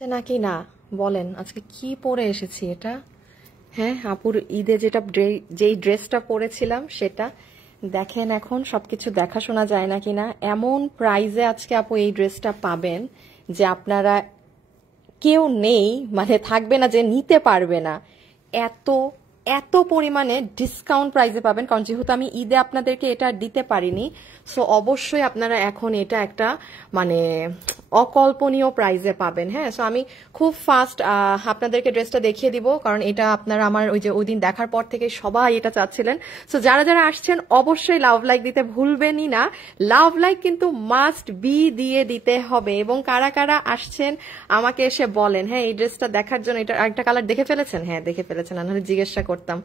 নাকি না বলেন আজকে কি পরে এসেছি এটা? হ্যাঁ, আপুর ঈদে যেই ড্রেসটা পরেছিলাম সেটা দেখেন। এখন সবকিছু দেখাশোনা যায় না কিনা, এমন প্রাইজে আজকে আপু এই ড্রেসটা পাবেন যে আপনারা কেউ নেই, মানে থাকবে না যে নিতে পারবে না। এত এত পরিমাণে ডিসকাউন্ট প্রাইসে পাবেন, কারণ যেহেতু আমি ঈদে আপনাদেরকে এটা দিতে পারিনি, সো অবশ্যই আপনারা এখন এটা একটা মানে অকল্পনীয় প্রাইসে পাবেন। হ্যাঁ, সো আমি খুব ফাস্ট আপনাদেরকে ড্রেসটা দেখিয়ে দিব, কারণ এটা আপনারা আমার ওই দিন দেখার পর থেকে সবাই এটা চাচ্ছিলেন। সো যারা যারা আসছেন অবশ্যই লাভ লাইক দিতে ভুলবেনই না। লাভ লাইক কিন্তু মাস্ট বি দিয়ে দিতে হবে। এবং কারা কারা আসছেন আমাকে এসে বলেন। হ্যাঁ, এই ড্রেসটা দেখার জন্য, এটা একটা কালার দেখে ফেলেছেন? হ্যাঁ দেখে ফেলেছেন, নাহলে জিজ্ঞাসা করতাম।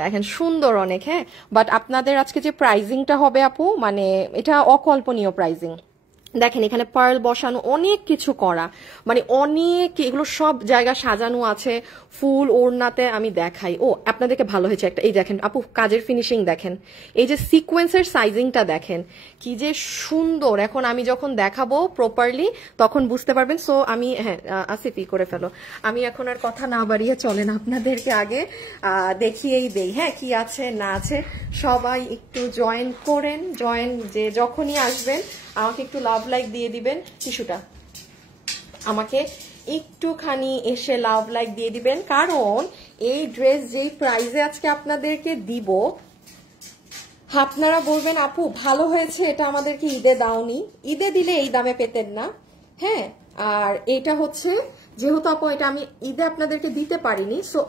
দেখেন সুন্দর অনেক। হ্যাঁ, বাট আপনাদের আজকে যে প্রাইজিংটা হবে আপু, মানে এটা অকল্পনীয় প্রাইজিং। দেখেন এখানে পার্ল বসানো, অনেক কিছু করা, মানে অনেক, এগুলো সব জায়গা সাজানো আছে ফুল ওড়নাতে। আমি দেখাই, ও আপনাদেরকে ভালো হয়েছে একটা, এই দেখেন আপু কাজের ফিনিশিং দেখেন, এই যে সিকোয়েন্সের সাইজিংটা দেখেন কি যে সুন্দর। এখন আমি যখন দেখাবো প্রপারলি তখন বুঝতে পারবেন। সো আমি, হ্যাঁ আসিফই করে ফেলো, আমি এখন আর কথা না বাড়িয়ে চলেন আপনাদেরকে আগে দেখিয়েই দেই হ্যাঁ কি আছে না আছে। সবাই একটু জয়েন করেন, যে যখনই আসবেন আমাকে একটু লাভ লাইক দিয়ে দিবেন। টিস্যুটা আমাকে একটুখানি এসে লাভ লাইক দিয়ে দিবেন, কারণ এই ড্রেস যেই প্রাইসে আজকে আপনাদেরকে দিব, আপনারা বলবেন আপু ভালো হয়েছে, এটা আমাদেরকে ঈদে দাওনি, ঈদে দিলে এই দামে পেতেন না। হ্যাঁ, আর এটা হচ্ছে যেহেতু আপু এটা আমি ঈদে আপনাদেরকে দিতে পারিনি, সো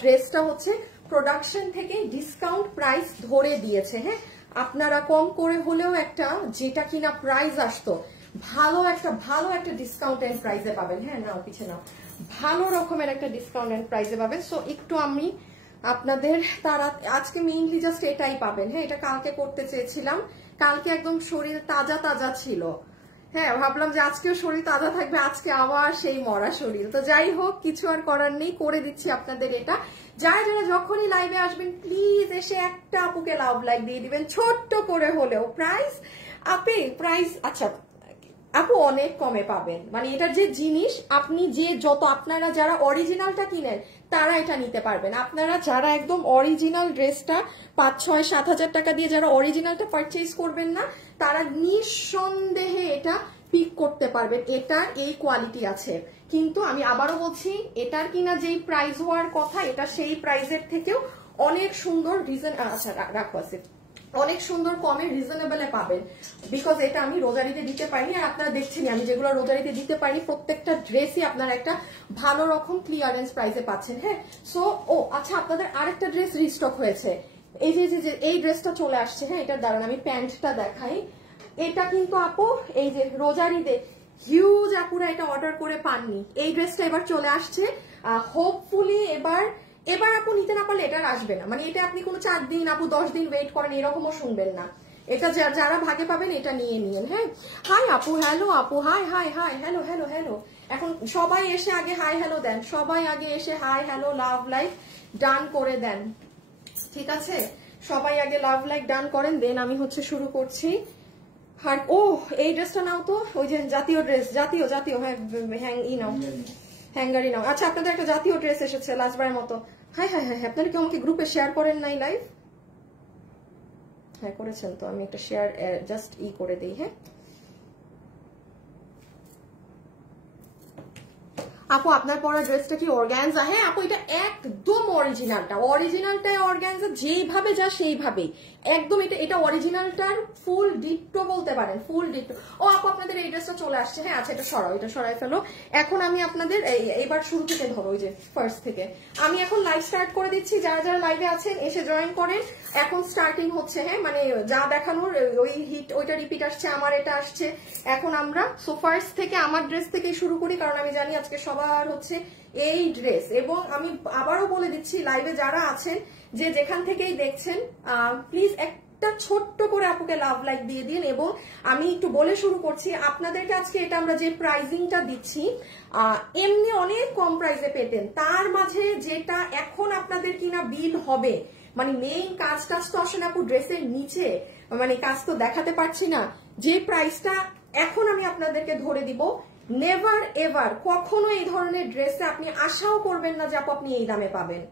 ড্রেসটা হচ্ছে প্রোডাকশন থেকে ডিসকাউন্ট প্রাইস ধরে দিয়েছে। হ্যাঁ, আপনারা কম করে হলেও একটা, যেটা কিনা প্রাইস আসতো, ভালো একটা ডিসকাউন্ট এন্ড প্রাইসে পাবেন। হ্যাঁ নাও পিছে নাও, ভালো রকমের একটা ডিসকাউন্ট এন্ড প্রাইসে পাবেন। সো একটু আমি আপনাদের তারা আজকে মেইনলি জাস্ট এটাই পাবেন। হ্যাঁ, এটা কালকে করতে চেয়েছিলাম, কালকে একদম শরীর তাজা তাজা ছিল। হ্যাঁ, ভাবলাম যে আজকেও শরীর তাজা থাকবে, আজকে আবার সেই মরা শরীর। তো যাই হোক, কিছু আর করার নেই, করে দিচ্ছি আপনাদের এটা। যারা যারা যখনই লাইভে আসবেন প্লিজ এসে একটা আপুকে লাভ লাইক দিয়ে দিবেন, ছোট্ট করে হলেও। প্রাইস আচ্ছা আপু অনেক কমে পাবেন, মানে এটার যে জিনিস আপনি যে যত, আপনারা যারা অরিজিনালটা কিনেন তারা এটা নিতে পারবেন। আপনারা যারা একদম অরিজিনাল ড্রেসটা 5-6-7 হাজার টাকা দিয়ে যারা অরিজিনালটা পারচেজ করবেন না, তারা নিঃসন্দেহে এটা পিক করতে পারবেন। এটার এই কোয়ালিটি আছে, কিন্তু আমি আবারও বলছি এটার কিনা যেই প্রাইস হওয়ার কথা, এটা সেই প্রাইসের থেকেও অনেক সুন্দর আচ্ছা রাখো আছে, অনেক সুন্দর কমে রিজনেবলে পাবেন। বিকজ এটা আমি রোজারিতে দিতে পারিনি, আর আপনারা দেখছেন আমি যেগুলো রোজারিতে দিতে পারি প্রত্যেকটা ড্রেসই আপনারা একটা ভালো রকম ক্লিয়ারেন্স প্রাইসে পাচ্ছেন। হ্যাঁ, সো আচ্ছা আপনাদের আরেকটা ড্রেস রিস্টক হয়েছে, এই যে এই ড্রেসটা চলে আসছে। হ্যাঁ, এটার দাঁড়ান আমি প্যান্টটা দেখাই। এটা কিন্তু আপু এই যে রোজারিতে হিউজ আপুরা এটা অর্ডার করে পাননি, এই ড্রেসটা এবার চলে আসছে। হোপফুলি এবার আপু নিতে না পারলে এটা আসবে না, মানে এটা আপনি কোনো 4 দিন আপু 10 দিন ওয়েট করেন এরকমও শুনবেন না। এটা যারা ভাগে পাবেন এটা নিয়ে নিন। হ্যাঁ, হাই আপু, হ্যালো আপু, high high high, hello hello hello. এখন সবাই এসে আগে হাই হ্যালো দেন, সবাই আগে এসে hi hello love like done করে দেন, ঠিক আছে? সবাই আগে লাভ লাইক ডান করেন, দেন আমি হচ্ছে শুরু করছি। আর এই ড্রেসটা নাও তো, ওই যে জাতীয় ড্রেস, জাতীয় হ্যাঙ্গারি নাও। আচ্ছা আপনাদের একটা জাতীয় ড্রেস এসেছে লাস্টবারের মতো। হাই হাই হাই, আপনারা কি আমাকে গ্রুপে শেয়ার করেন নাই লাইভ? হ্যাঁ করেছেন তো, আমি একটা শেয়ার জাস্ট করে দিই। হ্যাঁ আপু আপনার পরা ড্রেসটা কি অর্গানজা? হ্যাঁ আপু এটা একদম অরিজিনালটাই অর্গানজা, যেইভাবে যা সেইভাবেই একদম। এটা অরিজিনালটার ফুল ডিট্টো বলতে পারেন, ফুল ডিট্টো। আপু আপনাদের এই ড্রেসটা চলে আসছে। হ্যাঁ আচ্ছা এটা সরাই ফেলো। এখন আমি আপনাদের এবার শুরু থেকে ধরো, ওই যে ফার্স্ট থেকে আমি এখন লাইভ স্টার্ট করে দিচ্ছি। যারা যারা লাইভে আছেন এসে জয়েন করেন, এখন স্টার্টিং হচ্ছে। হ্যাঁ, মানে যা দেখানোর ওই হিট ওইটা রিপিট আসছে, আমার এটা আসছে। এখন আমরা ফার্স্ট থেকে আমার ড্রেস থেকেই শুরু করি, কারণ আমি জানি আজকে সবার হচ্ছে এই ড্রেস। এবং আমি আবারও বলে দিচ্ছি লাইভে যারা আছেন, যে যেখান থেকেই দেখছেন, প্লিজ একটা ছোট্ট করে আপুকে লাভ লাইক দিয়ে দিন। এবং আমি একটু বলে শুরু করছি আপনাদেরকে, আজকে এটা আমরা যে প্রাইজিংটা দিচ্ছি এমনি অনেক কম প্রাইসে পেতেন, তার মাঝে যেটা এখন আপনাদের কিনা বিল হবে, মানে মেইন কাজ তো আসলে আপু ড্রেসের নিচে, মানে কাজ তো দেখাতে পারছি না, যে প্রাইসটা এখন আমি আপনাদেরকে ধরে দিব নেভার এভার কখনো এই ধরনের ড্রেসে আপনি আশাও করবেন না যে আপনি এই দামে পাবেন।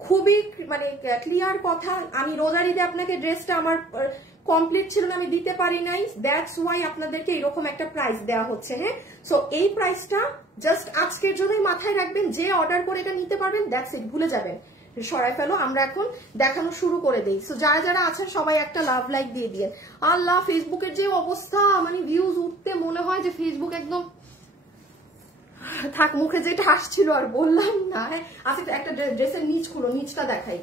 খুবই মানে ক্লিয়ার কথা, আমি রোজার ঈদে আপনাকে ড্রেসটা আমার কমপ্লিট ছিল না, আমি দিতে পারি নাই, দ্যাটস ওয়াই আপনাদেরকে এরকম একটা প্রাইস দেওয়া হচ্ছে। হ্যাঁ, সো এই প্রাইসটা জাস্ট আজকের জন্যই মাথায় রাখবেন, যে অর্ডার করে এটা নিতে পারবেন, দ্যাটস ইট, ভুলে যাবেন, সরাই ফেলো। আমরা এখন দেখানো শুরু করে দিই। সো যারা যারা আছেন সবাই একটা লাভ লাইক দিয়ে দিয়ে। আল্লাহ, ফেসবুকের যে অবস্থা, মানে ভিউজ উঠতে মনে হয় যে ফেসবুক একদম থাক, মুখে যেটা আসছিল আর বললাম না। আচ্ছা, একটা ড্রেসের নিচ খুলো, নিচটা দেখাই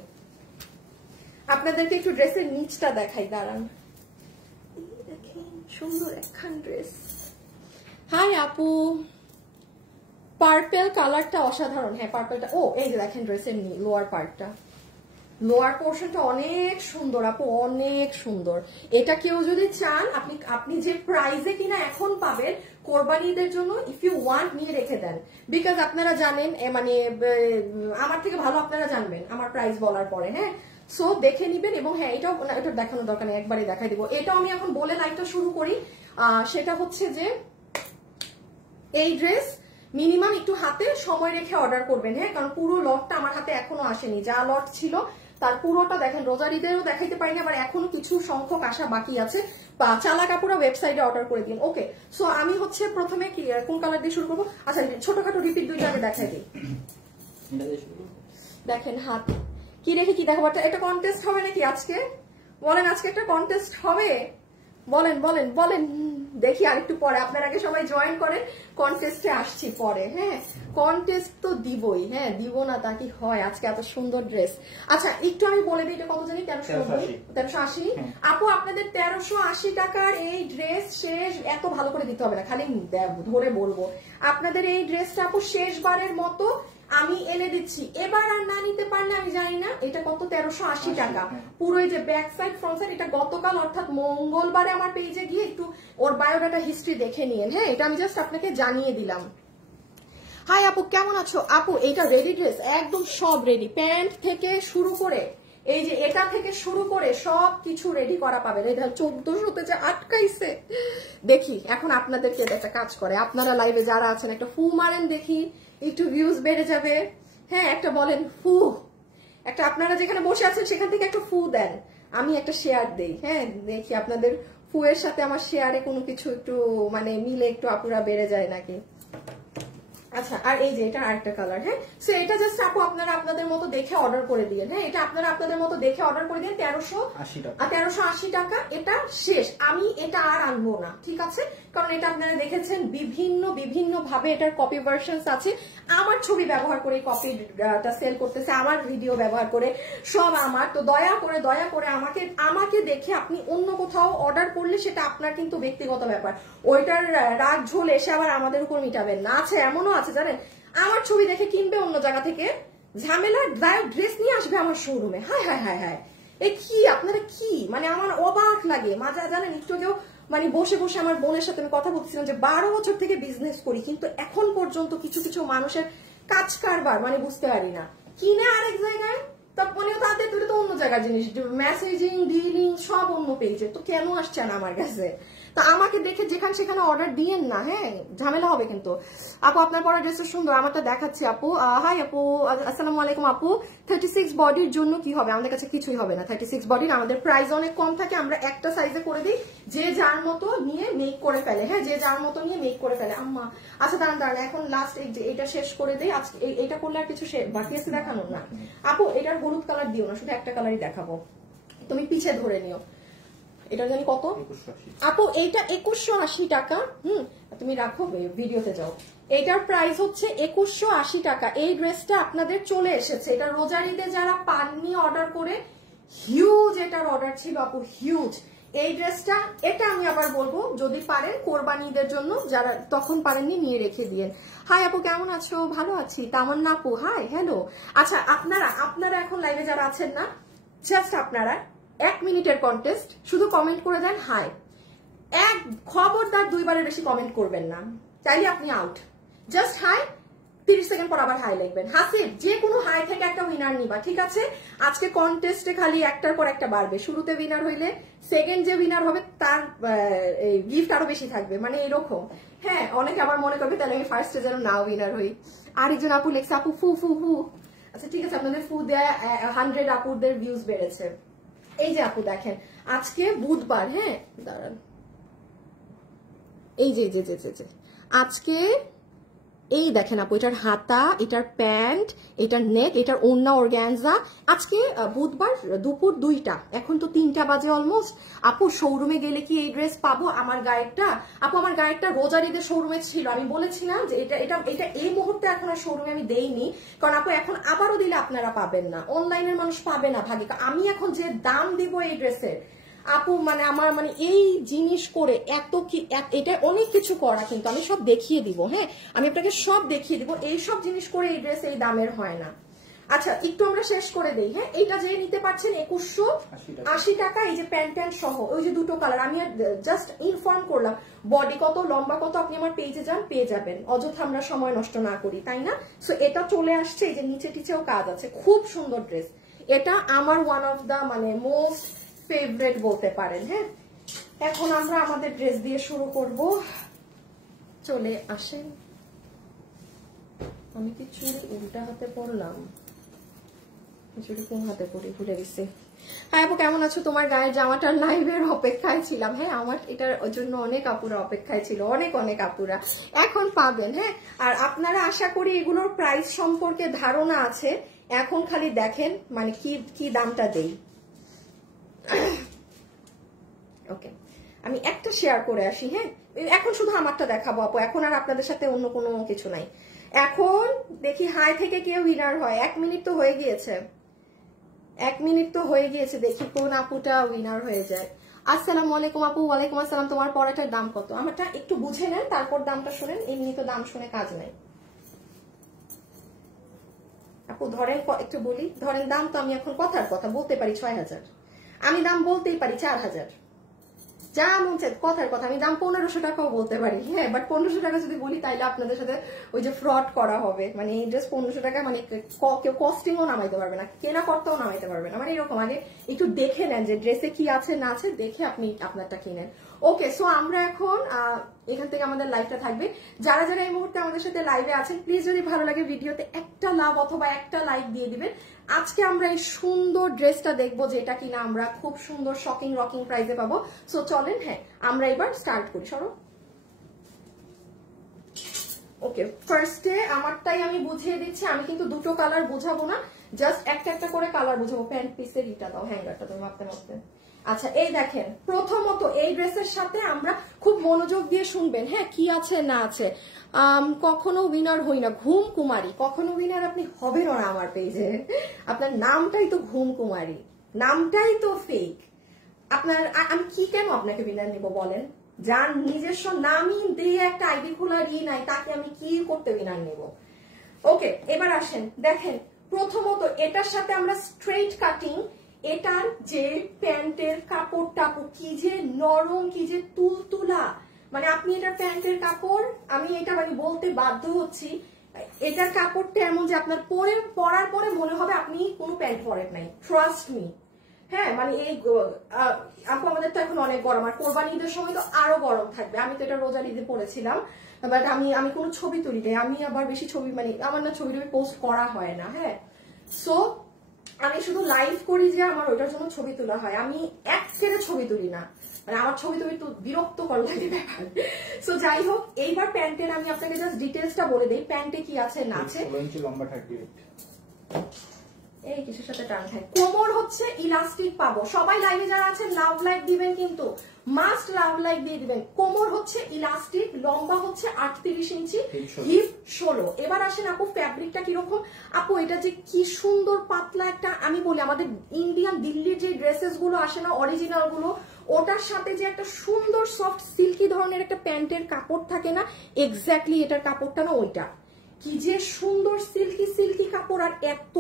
আপনাদেরকে, একটু ড্রেসের নিচটা দেখাই, দাঁড়ান। দেখেন সুন্দর একখান ড্রেস। হাই আপু, পার্পেল কালারটা অসাধারণ। হ্যাঁ পার্পেলটা, ও এই যে দেখেন ড্রেসের লোয়ার পার্টটা, লোয়ার পোর্শনটা অনেক সুন্দর আপু, অনেক সুন্দর। এটা কেউ যদি চান, আপনি যে প্রাইজে কিনা এখন পাবেন কোরবানি ঈদের জন্য, ইফ ইউ ওয়ান্ট নিয়ে রেখে দেন, বিকজ আপনারা জানেন, মানে আমার থেকে ভালো আপনারা জানবেন আমার প্রাইস বলার পরে। হ্যাঁ, সো দেখে নিবেন। এবং হ্যাঁ, এটাও এটা দেখানোর দরকার নেই, একবারে দেখাই দিব। এটাও আমি এখন বলে লাইভটা শুরু করি। সেটা হচ্ছে যে এই ড্রেস মিনিমাম একটু হাতে সময় রেখে অর্ডার করবেন। হ্যাঁ, কারণ পুরো লটটা আমার হাতে এখনো আসেনি, যা লট ছিল তার পুরোটা দেখেন, রোজার ঈদেরও দেখাইতে পারিনি, আবার এখনো কিছু সংখ্যক আসা বাকি আছে। চালা কাপুরা ওয়েবসাইটে অর্ডার করে দিন। ওকে, সো আমি হচ্ছে প্রথমে কোন কালার দিয়ে শুরু করবো? আচ্ছা, ছোটখাটো রিপিট দুইটা আগে দেখাই দিই। দেখেন হাত কি রেখে কি দেখাবো, এটা কন্টেস্ট হবে নাকি আজকে? বলেন, আজকে একটা কন্টেস্ট হবে? বলেন বলেন বলেন, দেখি আরেকটু পরে। আপনারা আগে সবাই জয়েন করেন, কন্টেস্টে আসছি পরে। হ্যাঁ, কন্টেস্ট তো দিবই, হ্যাঁ দিব না তা কি হয়? আজকে এত সুন্দর ড্রেস। আচ্ছা, একটু আমি বলে দিই, এটা কত জানি? 1380। আপু, আপনাদের 1380 টাকার এই ড্রেস শেষ, এত ভালো করে দিতে হবে না, খালি ধরে বলবো আপনাদের এই ড্রেসটা আপু শেষবারের মতো আমি এনে দিচ্ছি। এবার আর না নিতে পারলে আমি জানি না। এটা কত? 1380 টাকা। পুরো এই যে ব্যাক সাইড ফ্রন্ট সাইড, এটা গতকাল অর্থাৎ মঙ্গলবারে আমার পেজে গিয়ে একটু ওর বায়োডাটা হিস্ট্রি দেখে নিয়েন। হ্যাঁ, এটা আমি জাস্ট আপনাকে জানিয়ে দিলাম। হাই আপু, কেমন আছো? আপু, এটা রেডি ড্রেস, একদম সব রেডি, প্যান্ট থেকে শুরু করে এই যে এটা থেকে শুরু করে সব কিছু রেডি করা পাবেন। এই 1400তে যে আটকাইছে, দেখি এখন আপনাদেরকে একটা কাজ করে, আপনারা লাইভে যারা আছেন একটা ফু মারেন, দেখি একটু ভিউজ বেড়ে যাবে। হ্যাঁ, একটা বলেন ফু, একটা আপনারা যেখানে বসে আছেন সেখান থেকে একটা ফু দেন, আমি একটা শেয়ার দেই। হ্যাঁ, দেখি আপনাদের ফু এর সাথে আমার শেয়ারে কোনো কিছু একটু মানে মিলে একটু আপুরা বেড়ে যায় নাকি। আচ্ছা, আর এই যে এটা আরেকটা কালার। হ্যাঁ, সো এটা জাস্ট আপু আপনারা আপনাদের মতো দেখে অর্ডার করে দিয়েন। হ্যাঁ, এটা আপনারা আপনাদের মতো দেখে অর্ডার করে দিন। 1380 টাকা, এটা শেষ, আমি এটা আর আনবো না, ঠিক আছে? কারণ এটা আপনারা দেখেছেন বিভিন্ন ভাবে এটার কপি ভার্সনস আছে। আমার ছবি ব্যবহার করে কপিটা সেল করতেছে, আমার ভিডিও ব্যবহার করে, সব আমার। তো দয়া করে আমাকে দেখে আপনি অন্য কোথাও অর্ডার করলে সেটা আপনার কিন্তু ব্যক্তিগত ব্যাপার, ওইটার রাগ ঝোল এসে আবার আমাদের উপর মিটাবেন না। আছে, এমনও আছে জানেন, আমার ছবি দেখে কিনবে অন্য জায়গা থেকে, ঝামেলার দায়ক ড্রেস নিয়ে আসবে আমার শোরুমে। হায় হায় হায় হায়, এ কি আপনারা কি, মানে আমার অবাক লাগে মাজা। জানেন, একটু কেউ মানে বসে বসে আমার বোনের সাথে আমি কথা বলছিলাম যে 12 বছর থেকে বিজনেস করি, কিন্তু এখন পর্যন্ত কিছু কিছু মানুষের কাজ কারবার মানে বুঝতে পারি না, কিনে আরেক জায়গায়, তারপরে তাদের তো অন্য জায়গার জিনিস, মেসেজিং ডিলিং সব অন্য পেজে, তো কেন আসছেন আমার কাছে? তা আমাকে দেখে যেখানে সেখানে অর্ডার দিয়েন না, হ্যাঁ ঝামেলা হবে কিন্তু। আপু, আপনার পরা ড্রেসটা সুন্দর, আমারটা দেখাচ্ছি আপু। হাই আপু, আসসালামু আলাইকুম আপু। 36 বডির জন্য কি হবে? আমাদের কাছে কিছুই হবে না 36 বডির, আমাদের প্রাইস অনেক কম থাকে, আমরা একটা সাইজে করে দিই, যে যার মতো নিয়ে মেক করে ফেলে। হ্যাঁ, যে যার মতো নিয়ে মেক করে ফেলে। আম্মা, আচ্ছা দাঁড়ান, এখন লাস্ট এটা শেষ করে দেই। আজকে এটা করলে আর কিছু বাকি আছে দেখানোর না। আপু, এটার হলুদ কালার দিও না, শুধু একটা কালারই দেখাবো, তুমি পিছে ধরে নিও। এটা জানি কত আপু? এইটা 2180 টাকা। তুমি রাখো, ভিডিওতে যাও। এটার প্রাইস হচ্ছে 2180 টাকা। এই ড্রেসটা আপনাদের চলে এসেছে, এটা রোজার ঈদে যারা পাননি অর্ডার করে, হিউজ এটার অর্ডার ছিল আপু, হিউজ। এই ড্রেসটা, এটা আমি আবার বলবো যদি পারেন কোরবানি ঈদের জন্য, যারা তখন পারেননি নিয়ে রেখে দিয়েন। হাই আপু, কেমন আছো? ভালো আছি। তামান্না আপু, হাই, হ্যালো। আচ্ছা, আপনারা এখন লাইভে যারা আছেন না, জাস্ট আপনারা 1 মিনিটের কন্টেস্ট, শুধু কমেন্ট করে দেন হাই। খবরদার 2 বারের বেশি কমেন্ট করবেন না, চাইলে আপনি আউট। জাস্ট হাই, 30 সেকেন্ড পর আবার হাই লিখবেন। হাসিব যে কোনো হাই থেকে একটা উইনার নিবা, ঠিক আছে? আজকে কন্টেস্টে খালি একটার পর একটা বাড়বে। শুরুতে উইনার হইলে সেকেন্ড যে উইনার হবে তার গিফট আরো বেশি থাকবে, মানে এরকম। হ্যাঁ, অনেকে আবার মনে করবে তাহলে আমি ফার্স্টে যেন নাও উইনার হই। আরেকজন আপু লেখছে আপু ফু ফু ফু। আচ্ছা ঠিক আছে, আপনাদের ফু দেয়া 100 আপুদের ভিউজ বেড়েছে। এই যে আপু দেখেন আজকে বুধবার, হ্যাঁ দাঁড়ান, এই যে আজকে এই দেখেন আপু, এটার হাতা, এটার প্যান্ট, এটার নেক, এটার ওড়না অর্গানজা। আজকে বুধবার দুপুর 2টা, এখন তো 3টা বাজে অলমোস্ট। আপু শোরুমে গেলে কি এই ড্রেস পাবো? আমার গায়েরটা আপু, আমার গায়েরটা রোজার ঈদের শোরুমে ছিল। আমি বলেছিলাম যে এটা এটা এটা এই মুহূর্তে এখন আর শোরুমে আমি দেইনি, কারণ আপু এখন আবারও দিলে আপনারা পাবেন না, অনলাইনের মানুষ পাবে না ভাগে। আমি এখন যে দাম দিব এই ড্রেসের আপু, মানে আমার মানে এই জিনিস করে এত কি, এটা অনেক কিছু করা, কিন্তু আমি সব দেখিয়ে দিব। হ্যাঁ, আমি আপনাকে সব দেখিয়ে দিব। এই সব জিনিস করে এই ড্রেস এই দামের হয় না। আচ্ছা একটু আমরা শেষ করে দেই। হ্যাঁ, এইটা যে নিতে পারছেন 2180 টাকা, এই যে প্যান্ট সহ, ওই যে দুটো কালার। আমি জাস্ট ইনফর্ম করলাম বডি কত, লম্বা কত, আপনি আমার পেজে যান পেয়ে যাবেন, অযথা আমরা সময় নষ্ট না করি, তাই না? সো এটা চলে আসছে, এই যে নিচে টিচেও কাজ আছে, খুব সুন্দর ড্রেস। এটা আমার ওয়ান অফ দা মানে মোস্ট ফেভারিট বলতে পারেন। হ্যাঁ, এখন আমরা আমাদের ড্রেস দিয়ে শুরু করব। চলে আসেন। আমি কি চুড়ি উল্টা হাতে পরলাম? চুড়ি কোন হাতে পরি ভুলে গেছি। হ্যাঁ আপু কেমন আছো? তোমার গায়ের জামাটার লাইভের অপেক্ষায় ছিলাম। হ্যাঁ, আমার এটার জন্য অনেক আপুরা অপেক্ষায় ছিল, অনেক আপুরা। এখন পাবেন। হ্যাঁ, আর আপনারা আশা করি এগুলোর প্রাইস সম্পর্কে ধারণা আছে। এখন খালি দেখেন মানে কি দামটা দেই। ওকে, আমি একটা শেয়ার করে আসি। হ্যাঁ, এখন শুধু আমারটা দেখাবো আপু, এখন আর আপনাদের সাথে অন্য কোনো কিছু নাই। এখন দেখি হাই থেকে কেউ উইনার হয়। 1 মিনিট তো হয়ে গিয়েছে, 1 মিনিট তো হয়ে গিয়েছে, দেখি কোন আপুটা উইনার হয়ে যায়। আসসালামু আলাইকুম আপু। ওয়ালাইকুম আসসালাম। তোমার পড়াটার দাম কত? আমারটা একটু বুঝে নেন, তারপর দামটা শুনেন, এমনি তো দাম শুনে কাজ নাই। আপু ধরেন একটু বলি, ধরেন দাম তো আমি এখন কথার কথা বলতে পারি 6000, আমি দাম বলতেই পারি 4000, যা মন চায় কথার কথা। আমি দাম 1500 টাকাও বলতে পারি। হ্যাঁ, বাট 1500 টাকা যদি বলি তাইলে আপনাদের সাথে ওই যে ফ্রড করা হবে। মানে এই ড্রেস 1500 টাকা মানে কেউ কস্টিংও নামাইতে পারবে না, কেনা করতেও নামাইতে পারবে না, মানে এরকম। আগে একটু দেখে নেন যে ড্রেসে কি আছে না আছে, দেখে আপনি আপনারটা কিনেন। ওকে, সো আমরা এখন এখান থেকে আমাদের লাইভটা থাকবে। যারা যারা এই মুহূর্তে আমাদের সাথে লাইভে আছেন, প্লিজ যদি ভালো লাগে ভিডিওতে একটা লাভ অথবা একটা লাইক দিয়ে দিবেন। আজকে আমরা এই সুন্দর ড্রেসটা দেখবো, যেটা কিনা আমরা খুব সুন্দর শকিং রকিং প্রাইসে পাবো। সো চলেন, হ্যাঁ আমরা এবার স্টার্ট করি। সরো। ওকে, ফার্স্টে আমারটাই আমি বুঝিয়ে দিচ্ছি। আমি কিন্তু দুটো কালার বুঝাবো না, জাস্ট একটা করে কালার বুঝাবো। প্যান্ট পিসের ইটা দাও, হ্যাঙ্গারটা তুমি মাপতে। আচ্ছা এই দেখেন, প্রথমত এই ড্রেসের সাথে আমরা খুব মনোযোগ দিয়ে শুনবেন। হ্যাঁ, কি আছে না আছে। কখনো উইনার হই না, ঘুম কুমারী। কখনো উইনার আপনি হবেন না আমার পেজে, আপনার নামটাই তো ঘুম কুমারী, নামটাই তো ফেক। আপনার আমি কি কেন আপনাকে উইনার নিব বলেন? যার নিজস্ব নামই দিয়ে একটা আইডি খোলার নাই, তাকে আমি কি করতে উইনার নিব? ওকে, এবার আসেন দেখেন, প্রথমত এটার সাথে আমরা স্ট্রেট কাটিং, এটার যে প্যান্টের কাপড় টাপড় কি যে নরম, কি যে তুলতুলা, মানে আপনি এটার প্যান্টের কাপড়, আমি এটা মানে বলতে বাধ্য হচ্ছি, এটার কাপড়টা এমন যে আপনার পরার পরে মনে হবে আপনি কোনো প্যান্ট পরেন নাই, ট্রাস্ট মি। হ্যাঁ, মানে এই আপু আমাদের তো এখন অনেক গরম, আর কোরবানি ঈদের সময় তো আরো গরম থাকবে। আমি তো এটা রোজার ঈদে পরেছিলাম, বাট আমি কোনো ছবি তুলি নাই। আমি আবার বেশি ছবি মানে আমার না ছবি পোস্ট করা হয় না। হ্যাঁ, সো আমি শুধু লাইভ করি যে আমার ওইটার জন্য ছবি তোলা হয়, আমি একেবারে ছবি তুলি না, মানে আমার ছবি তো বিরক্তকর লাগে ব্যাপার। সো যাই হোক, এইবার প্যান্টের আমি আপনাকে জাস্ট ডিটেলসটা বলে দিই, প্যান্টে কি আছে না আছে। এই কিছুর সাথে টান থাকে। কোমর হচ্ছে ইলাস্টিক পাবো, সবাই লাইভে যারা আছেন লাভ লাইক দিবেন, কিন্তু মাস্ট লাভ লাইক দিয়ে দিবেন। কোমর হচ্ছে ইলাস্টিক, লম্বা হচ্ছে 38 ইঞ্চি, হিপ 16। এবার আসেন আপু ফ্যাব্রিকটা কিরকম। আপু এটা যে কি সুন্দর পাতলা একটা, আমি বলি আমাদের ইন্ডিয়ান দিল্লির যে ড্রেসেস গুলো আসে না অরিজিনাল গুলো, ওটার সাথে যে একটা সুন্দর সফট সিল্কি ধরনের একটা প্যান্টের কাপড় থাকে না, এক্স্যাক্টলি এটার কাপড়টা না ওইটা। কি যে সুন্দর সিল্কি কাপড়, আর এত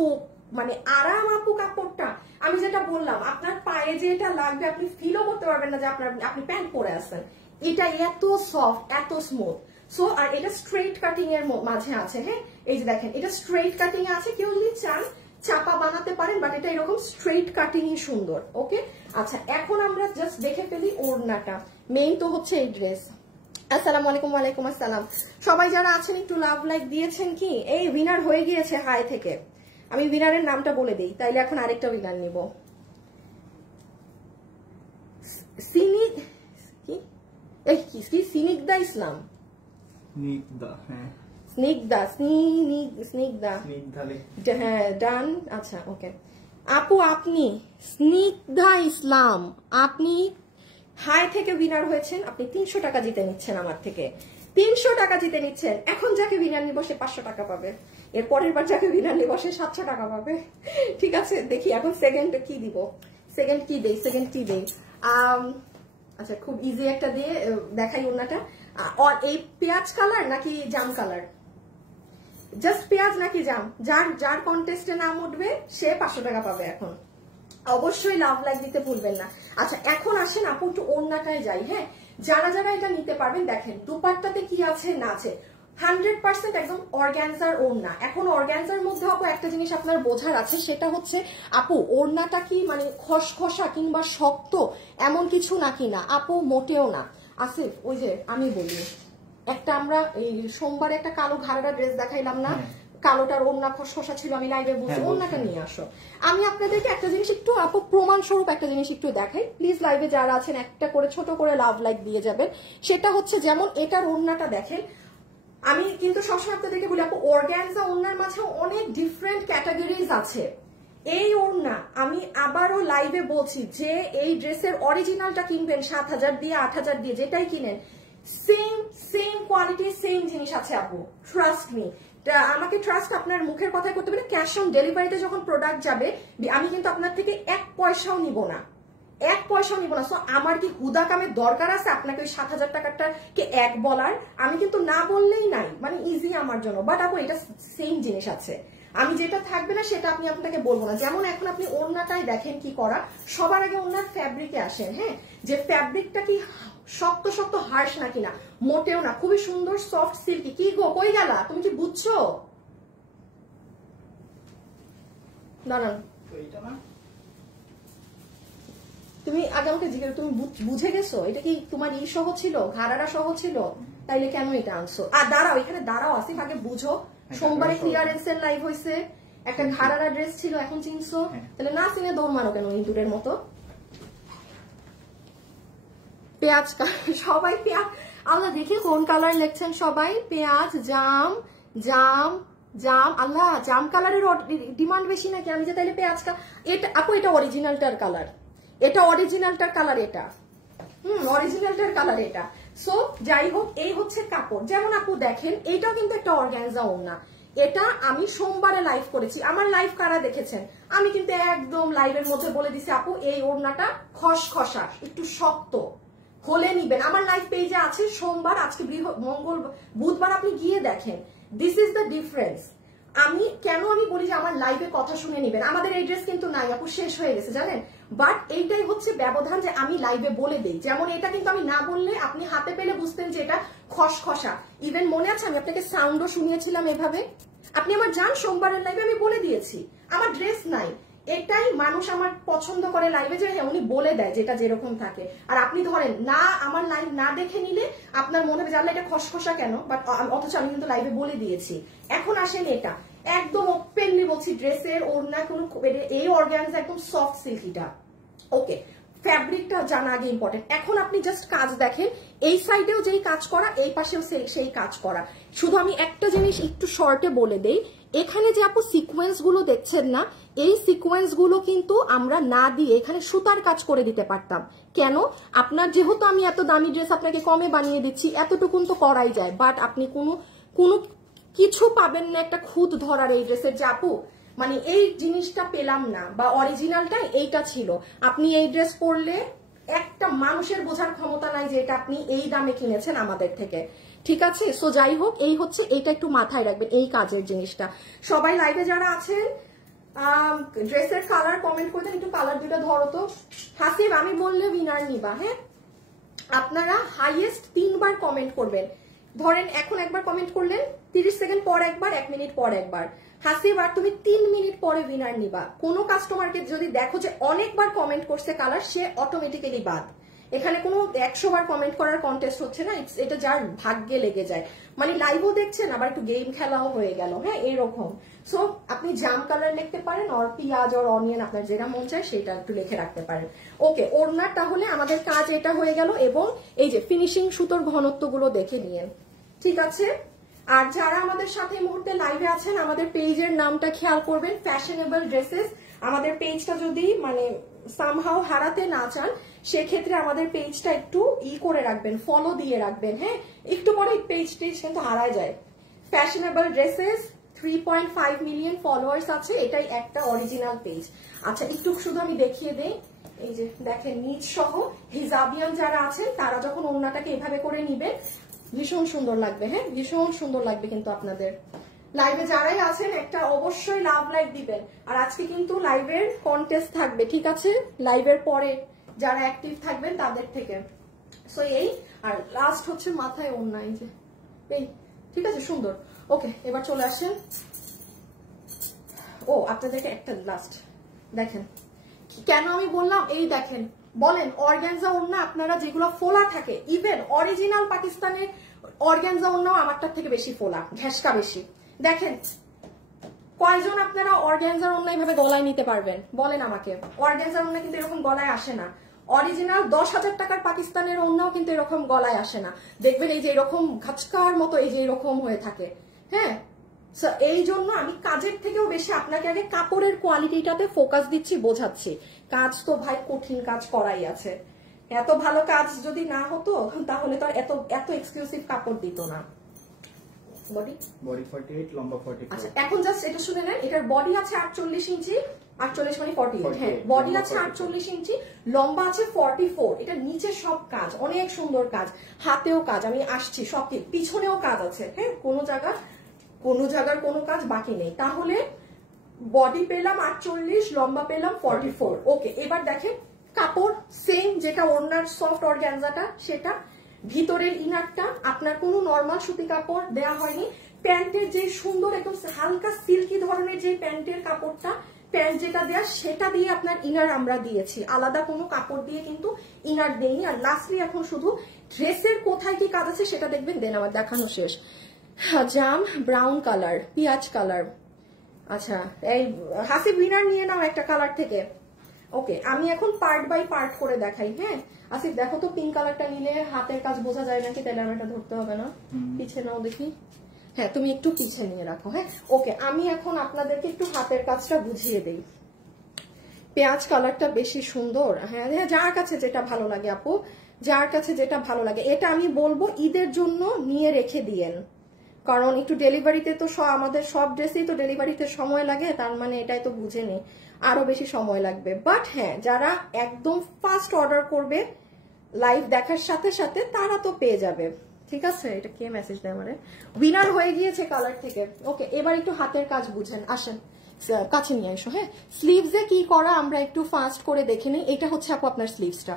মানে আরাম আপু কাপড়টা। আমি যেটা বললাম, আপনার পায়ে যে এটা লাগবে আপনি ফিলও করতে পারবেন না যে আপনি প্যান্ট পরে আছেন। এটা এত সফট, এত স্মুথ। সো আর এটা স্ট্রেট কাটিং এর মাঝে আছে, হ্যাঁ এই যে দেখেন এটা স্ট্রেট কাটিং এ আছে, কেউ যদি চান চাপা বানাতে পারেন, বাট এটা এরকম স্ট্রেট কাটিংই সুন্দর। ওকে আচ্ছা, এখন আমরা জাস্ট দেখে ফেলি ওড়নাটা। মেইন তো হচ্ছে এই ড্রেস। আসসালামু আলাইকুম। ওয়ালাইকুম আসসালাম। সবাই যারা আছেন একটু লাভ লাইক দিয়েছেন কি? এই উইনার হয়ে গিয়েছে হাই থেকে। আমি উইনারের নামটা বলে দিই, তাইলে এখন আরেকটা উইনার নিব। স্নিগ্ধা ইসলাম, স্নিগ্ধা হ্যাঁ ডান। আচ্ছা ওকে আপু, আপনি স্নিগ্ধা ইসলাম, আপনি হাই থেকে উইনার হয়েছেন। আপনি 300 টাকা জিতে নিচ্ছেন আমার থেকে, 300 টাকা জিতে নিচ্ছেন। এখন যাকে উইনার নিব সে 500 টাকা পাবে, এর পরের বার যাকে উইনার নিব সে 700 টাকা পাবে। ঠিক আছে, দেখি এখন সেকেন্ড কি দিব, সেকেন্ড কি দেই। আচ্ছা খুব ইজি একটা দিয়ে দেখাই ওড়নাটা। এই পেঁয়াজ কালার নাকি জাম কালার? জাস্ট পেঁয়াজ নাকি জাম, যার কন্টেস্টে নাম উঠবে সে 500 টাকা পাবে। এখন অবশ্যই লাভ লাইক দিতে ভুলবেন না। আচ্ছা এখন আসেন আপু একটু ওড়নাটায় যাই। হ্যাঁ যারা যারা এটা নিতে পারবেন, দেখেন দুপাট্টাতে কি আছে না আছে, 100% একদম অর্গানজার ওড়না। এখন অর্গানজার মধ্যে আপু একটা জিনিস আপনার বোঝার আছে, সেটা হচ্ছে আপু ওড়নাটা কি মানে খসখসা কিংবা শক্ত এমন কিছু নাকি না আপু, মোটেও না। আসিফ ওই যে আমি বলি একটা আমরা এই সোমবারে একটা কালো ঘাড়া ড্রেস দেখাইলাম না, কালোটার ওড়না খসখসা ছিল, আমি লাইভে বলছি ওড়নাটা নিয়ে আসো। আমি আপনাদেরকে একটা জিনিস একটু আপু প্রমাণ স্বরূপ একটা জিনিস একটু দেখাই, প্লিজ লাইভে যারা আছেন একটা করে ছোট করে লাভ লাইক দিয়ে যাবেন। সেটা হচ্ছে যেমন এটার ওড়নাটা দেখেন, আমি কিন্তু সবসময় আপনাদেরকে বলি আপু অর্গানজা ওড়নার মাঝে অনেক ডিফারেন্ট ক্যাটাগরিজ আছে। এই ওড়না আমি আবারও লাইভে বলছি, যে এই ড্রেসের অরিজিনালটা কিনবেন 7000 দিয়ে 8000 দিয়ে, যেটাই কিনেন সেম কোয়ালিটি সেম জিনিস আছে আপু, ট্রাস্ট মি। আমাকে ট্রাস্ট আপনার মুখের কথাই করতে পারে। ক্যাশ অন ডেলিভারিতে যখন প্রোডাক্ট যাবে আমি কিন্তু আপনার থেকে 1 পয়সাও নিব না, 1 পয়সাও নিব না। সো আমার কি হুদা কামের দরকার আছে আপনাকে ওই 7000 টাকাটাকে এক বলার? আমি কিন্তু না বললেই নাই, মানে ইজি আমার জন্য। বাট আপু এটা সেম জিনিস আছে, আমি যেটা থাকবে না সেটা আপনি আপনাকে বলবো না। যেমন এখন আপনি ওড়নাটাই দেখেন কি করা, সবার আগে ওড়নার ফ্যাব্রিকে আসেন। হ্যাঁ যে ফ্যাব্রিকটা কি শক্ত শক্ত হার্শ নাকি না, মোটেও না, খুবই সুন্দর সফট সিল্কি। কি গো কই গেলা, তুমি কি বুঝছো? দাঁড়ান তুমি আগে আমাকে জিজ্ঞেস, তুমি বুঝে গেছো এটা কি তোমার ই সহ ছিল, ঘাড়ারা সহ ছিল, তাইলে কেন এটা আনছো? আর দাঁড়াও এখানে দাঁড়াও, আসিফ আগে বুঝো। সোমবারে ক্লিয়ারেন্স এর লাইভ হয়েছে, একটা ঘাড়ারা ড্রেস ছিল, এখন চিনছো? তাহলে না চিনে দৌড় মারো কেন ইঁদুরের মতো? পেঁয়াজ সবাই পেঁয়াজ, আল্লাহ দেখি কোন কালার লিখছেন সবাই। পেঁয়াজ, জাম জাম জাম, আল্লাহ জাম কালারের ডিমান্ড বেশি নাকি? আমি যে তাইলে পেঁয়াজটা, এটা আপু এটা অরিজিনালটার কালার, এটা অরিজিনালটার কালার, এটা অরিজিনালটার কালার এটা। সো যাই হোক এই হচ্ছে কাপড়। যেমন আপু দেখেন এইটাও কিন্তু একটা অর্গানজা ওড়না, এটা আমি সোমবারে লাইভ করেছি। আমার লাইভ কারা দেখেছেন? আমি কিন্তু একদম লাইভের মধ্যে বলে দিছি আপু এই ওড়নাটা খসখসা একটু শক্ত হলে নিবেন। আমার লাইভ পেজে আছে সোমবার, আজকে মঙ্গল বুধবার, আপনি গিয়ে দেখেন। This is the difference. আমি কেন আমি বলি যে আমার লাইভে কথা শুনে নিবেন। আমাদের এই ড্রেস কিন্তু নাই আপু, শেষ হয়ে গেছে জানেন। বাট এইটাই হচ্ছে ব্যবধান যে আমি লাইভে বলে দেই। যেমন এটা কিন্তু আমি না বললে আপনি হাতে পেলে বুঝতেন যে এটা খসখসা। ইভেন মনে আছে আমি আপনাকে সাউন্ডও শুনিয়েছিলাম এভাবে। আপনি আমার যান সোমবারের লাইভে আমি বলে দিয়েছি আমার ড্রেস নাই। এটাই মানুষ আমার পছন্দ করে লাইভে, যে উনি বলে দেয় যেটা যেরকম থাকে। আর আপনি ধরেন না আমার লাইভ না দেখে নিলে আপনার মনে হবে জানলে এটা খসখসা কেন, বাট অথচ আমি কিন্তু লাইভে বলে দিয়েছি। এখন আসেন এটা একদম ওপেনলি বলছি, ড্রেসের ওড়না কোনো এই অর্গানজা একদম সফট সিল্কিটা। ওকে ফ্যাব্রিকটা জানা আগে ইম্পর্টেন্ট। এখন আপনি জাস্ট কাজ দেখেন, এই সাইডেও যেই কাজ করা, এই পাশেও সেই কাজ করা। শুধু আমি একটা জিনিস একটু শর্টে বলে দেই, এখানে যে আপু সিকোয়েন্স গুলো দেখছেন না, এই সিকোয়েন্স গুলো কিন্তু আমরা না দিয়ে এখানে সুতার কাজ করে দিতে পারতাম। কেন? আপনার যেহেতু আমি এত দামি ড্রেস আপনাকে কমে বানিয়ে দিচ্ছি, এতটুকুন তো করাই যায়। বাট আপনি কোনো কিছু পাবেন না একটা খুঁত ধরার এই ড্রেসের, যে আপু মানে এই জিনিসটা পেলাম না, বা অরিজিনালটা এইটা ছিল। আপনি এই ড্রেস পরলে একটা মানুষের বোঝার ক্ষমতা নাই যে এটা আপনি এই দামে কিনেছেন আমাদের থেকে। ঠিক আছে, সো যাই হোক এই হচ্ছে, এইটা একটু মাথায় রাখবেন এই কাজের জিনিসটা। সবাই লাইভে যারা আছেন ড্রেসের কালার কমেন্ট করে দেন, একটু কালার দুটো ধরো তো। হাসিব আমি বললে উইনার নিবা। হ্যাঁ আপনারা হাইয়েস্ট 3 বার কমেন্ট করবেন, ধরেন এখন একবার কমেন্ট করলেন, 30 সেকেন্ড পর একবার, 1 মিনিট পর একবার। হাসিব আর তুমি 3 মিনিট পরে উইনার নিবা। কোনো কাস্টমারকে যদি দেখো যে অনেকবার কমেন্ট করছে কালার, সে অটোমেটিক্যালি বাদ। এখানে কোনো 100 বার কমেন্ট করার কন্টেস্ট হচ্ছে না, এটা যার ভাগ্যে লেগে যায়। মানে লাইভও দেখছেন আবার একটু গেম খেলাও হয়ে গেল, হ্যাঁ এরকম। সো আপনি জাম কালার লিখতে পারেন, আর পেঁয়াজ আর অনিয়ন আপনার যেটা মন চায় সেটা একটু লিখে রাখতে পারেন। ওকে, ওড়নার তাহলে আমাদের কাজ এটা হয়ে গেল, এবং এই যে ফিনিশিং সুতোর ঘনত্বগুলো দেখে নিয়েন, ঠিক আছে। আর যারা আমাদের সাথে এই মুহূর্তে লাইভে আছেন, আমাদের পেজের নামটা খেয়াল করবেন, ফ্যাশনেবল ড্রেসেস। আমাদের পেজটা যদি মানে সামহাও হারাতে না চান, সেক্ষেত্রে আমাদের পেজটা একটু করে রাখবেন, ফলো দিয়ে রাখবেন, হ্যাঁ একটু পরে পেজ কিন্তু হারায় যায়। ফ্যাশনেবল ড্রেসেস 3.5 মিলিয়ন ফলোয়ার্স আছে, এটাই একটা অরিজিনাল পেজ। আচ্ছা একটু শুধু আমি দেখিয়ে দেই, এই যে দেখেন নিচ সহ হিজাবিয়ান যারা আছেন তারা যখন ওড়নাটাকে এভাবে করে নিবেন ভীষণ সুন্দর লাগবে, হ্যাঁ ভীষণ সুন্দর লাগবে। কিন্তু আপনাদের লাইভে যারাই আছেন একটা অবশ্যই লাভ লাইক দিবেন। আর আজকে কিন্তু লাইভের কন্টেস্ট থাকবে, ঠিক আছে, লাইভের পরে যারা অ্যাক্টিভ থাকবেন তাদের থেকে। সো এই আর লাস্ট হচ্ছে মাথায় ওড়না, এই যে এই, ঠিক আছে সুন্দর। ওকে, এবার চলে আসেন। ও আপনাদেরকে একটা লাস্ট দেখেন, কেন আমি বললাম এই দেখেন, বলেন অর্গানজা ওড়না আপনারা যেগুলো ফোলা থাকে, ইভেন অরিজিনাল পাকিস্তানের অর্গানজা ওড়নাও আমারটার থেকে বেশি ফোলা, ঘেঁষকা বেশি। দেখেন কয়জন আপনারা অর্গানজার ওড়না এইভাবে গলায় নিতে পারবেন বলেন আমাকে। অর্গানজার ওড়না কিন্তু এরকম গলায় আসে না। অরিজিনাল 10,000 টাকার পাকিস্তানের ওড়নাও কিন্তু এরকম গলায় আসে না। দেখবেন এই যে এরকম ঘাচকার মতো এই যে এরকম হয়ে থাকে, হ্যাঁ। এই জন্য আমি কাজের থেকেও বেশি আপনাকে আগে কাপড়ের কোয়ালিটিটাতে ফোকাস দিচ্ছি, বোঝাচ্ছি। কাজ তো ভাই কঠিন কাজ করাই আছে। এত ভালো কাজ যদি না হতো তাহলে তো আর এত এক্সক্লুসিভ কাপড় দিত না। বডি 48, লম্বা 44। আচ্ছা এখন জাস্ট এটা শুনে নেন, এটার বডি আছে 48 ইঞ্চি, 48 মানে 48, হ্যাঁ বডি আছে 48 ইঞ্চি, লম্বা আছে 44। এটা নিচে সব কাজ, অনেক সুন্দর কাজ, হাতেও কাজ, আমি আসছি সব, পিছনেও কাজ আছে, হ্যাঁ কোনো জায়গার কোনো কাজ বাকি নেই। তাহলে বডি পেলাম 48, লম্বা পেলাম 44। ওকে, এবার দেখেন কাপড় সেম, যেটা ওড়নার সফট অর্গানজাটা সেটা, ভিতরের ইনারটা আপনার কোনো নরমাল সুতি কাপড় দেওয়া হয়নি। প্যান্টের যে সুন্দর একদম হালকা সিল্কি ধরনের যে প্যান্টের কাপড়টা, প্যান্ট যেটা দেয়া সেটা দিয়ে আপনার ইনার আমরা দিয়েছি, আলাদা কোনো কাপড় দিয়ে কিন্তু ইনার দেইনি। আর লাস্টলি এখন শুধু ড্রেসের কোথায় কি কাজ আছে সেটা দেখবেন, দেন আমার দেখানো শেষ। জাম ব্রাউন কালার, পিঁয়াজ কালার। আচ্ছা এই হাসিব উইনার নিয়ে নাও একটা কালার থেকে। ওকে, আমি এখন পার্ট বাই পার্ট করে দেখাই, হ্যাঁ। আসিফ দেখো তো পিঙ্ক কালারটা নিলে হাতের কাজ বোঝা যায় নাকি, তাহলে আমার এটা ধরতে হবে না। পিছে নাও দেখি, হ্যাঁ তুমি একটু পিছে নিয়ে রাখো, হ্যাঁ। ওকে, আমি এখন আপনাদেরকে একটু হাতের কাজটা বুঝিয়ে দেই। পেঁয়াজ কালারটা বেশি সুন্দর, হ্যাঁ হ্যাঁ যার কাছে যেটা ভালো লাগে আপু, যার কাছে যেটা ভালো লাগে। এটা আমি বলবো ঈদের জন্য নিয়ে রেখে দিয়েন, কারণ একটু ডেলিভারিতে তো আমাদের সব ড্রেসেই তো ডেলিভারিতে সময় লাগে, তার মানে এটাই তো বুঝে নি আরো বেশি সময় লাগবে। বাট হ্যাঁ যারা একদম ফার্স্ট অর্ডার করবে লাইভ দেখার সাথে সাথে তারা তো পেয়ে যাবে, ঠিক আছে। এটা কে মেসেজ দেয় মানে উইনার হয়ে গিয়েছে কালার থেকে। ওকে, এবার একটু হাতের কাজ বুঝেন, আসেন কাছে নিয়ে এসো, হ্যাঁ। স্লিভসে কি করা আমরা একটু ফাস্ট করে দেখে নিই। এটা হচ্ছে আপু আপনার স্লিভসটা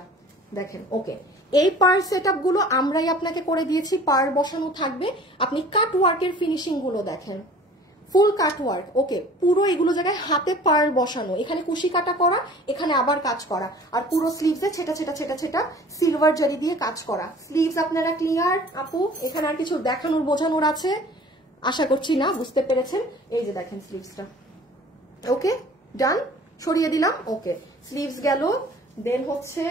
দেখেন। ওকে, এই পার সেটআপ গুলো আমরাই আপনাকে করে দিয়েছি, পার বসানো থাকবে। আপনি কাট ওয়ার্কের ফিনিশিং গুলো দেখেন, ফুল কাট ওয়ার্ক। ওকে, পুরো এগুলো জায়গায় হাতে পার বসানো, এখানে কুশি কাটা করা, এখানে আবার কাজ করা, আর পুরো স্লিভসে ছেটা ছেটা ছেটা ছেটা সিলভার জারি দিয়ে কাজ করা। স্লিভস আপনারা ক্লিয়ার আপু? এখানে আর কিছু দেখানোর বোঝানোর আছে আশা করছি না, বুঝতে পেরেছেন। এই যে দেখেন স্লিভসটা। ওকে ডান, সরিয়ে দিলাম। ওকে, স্লিভস গেল, দেন হচ্ছে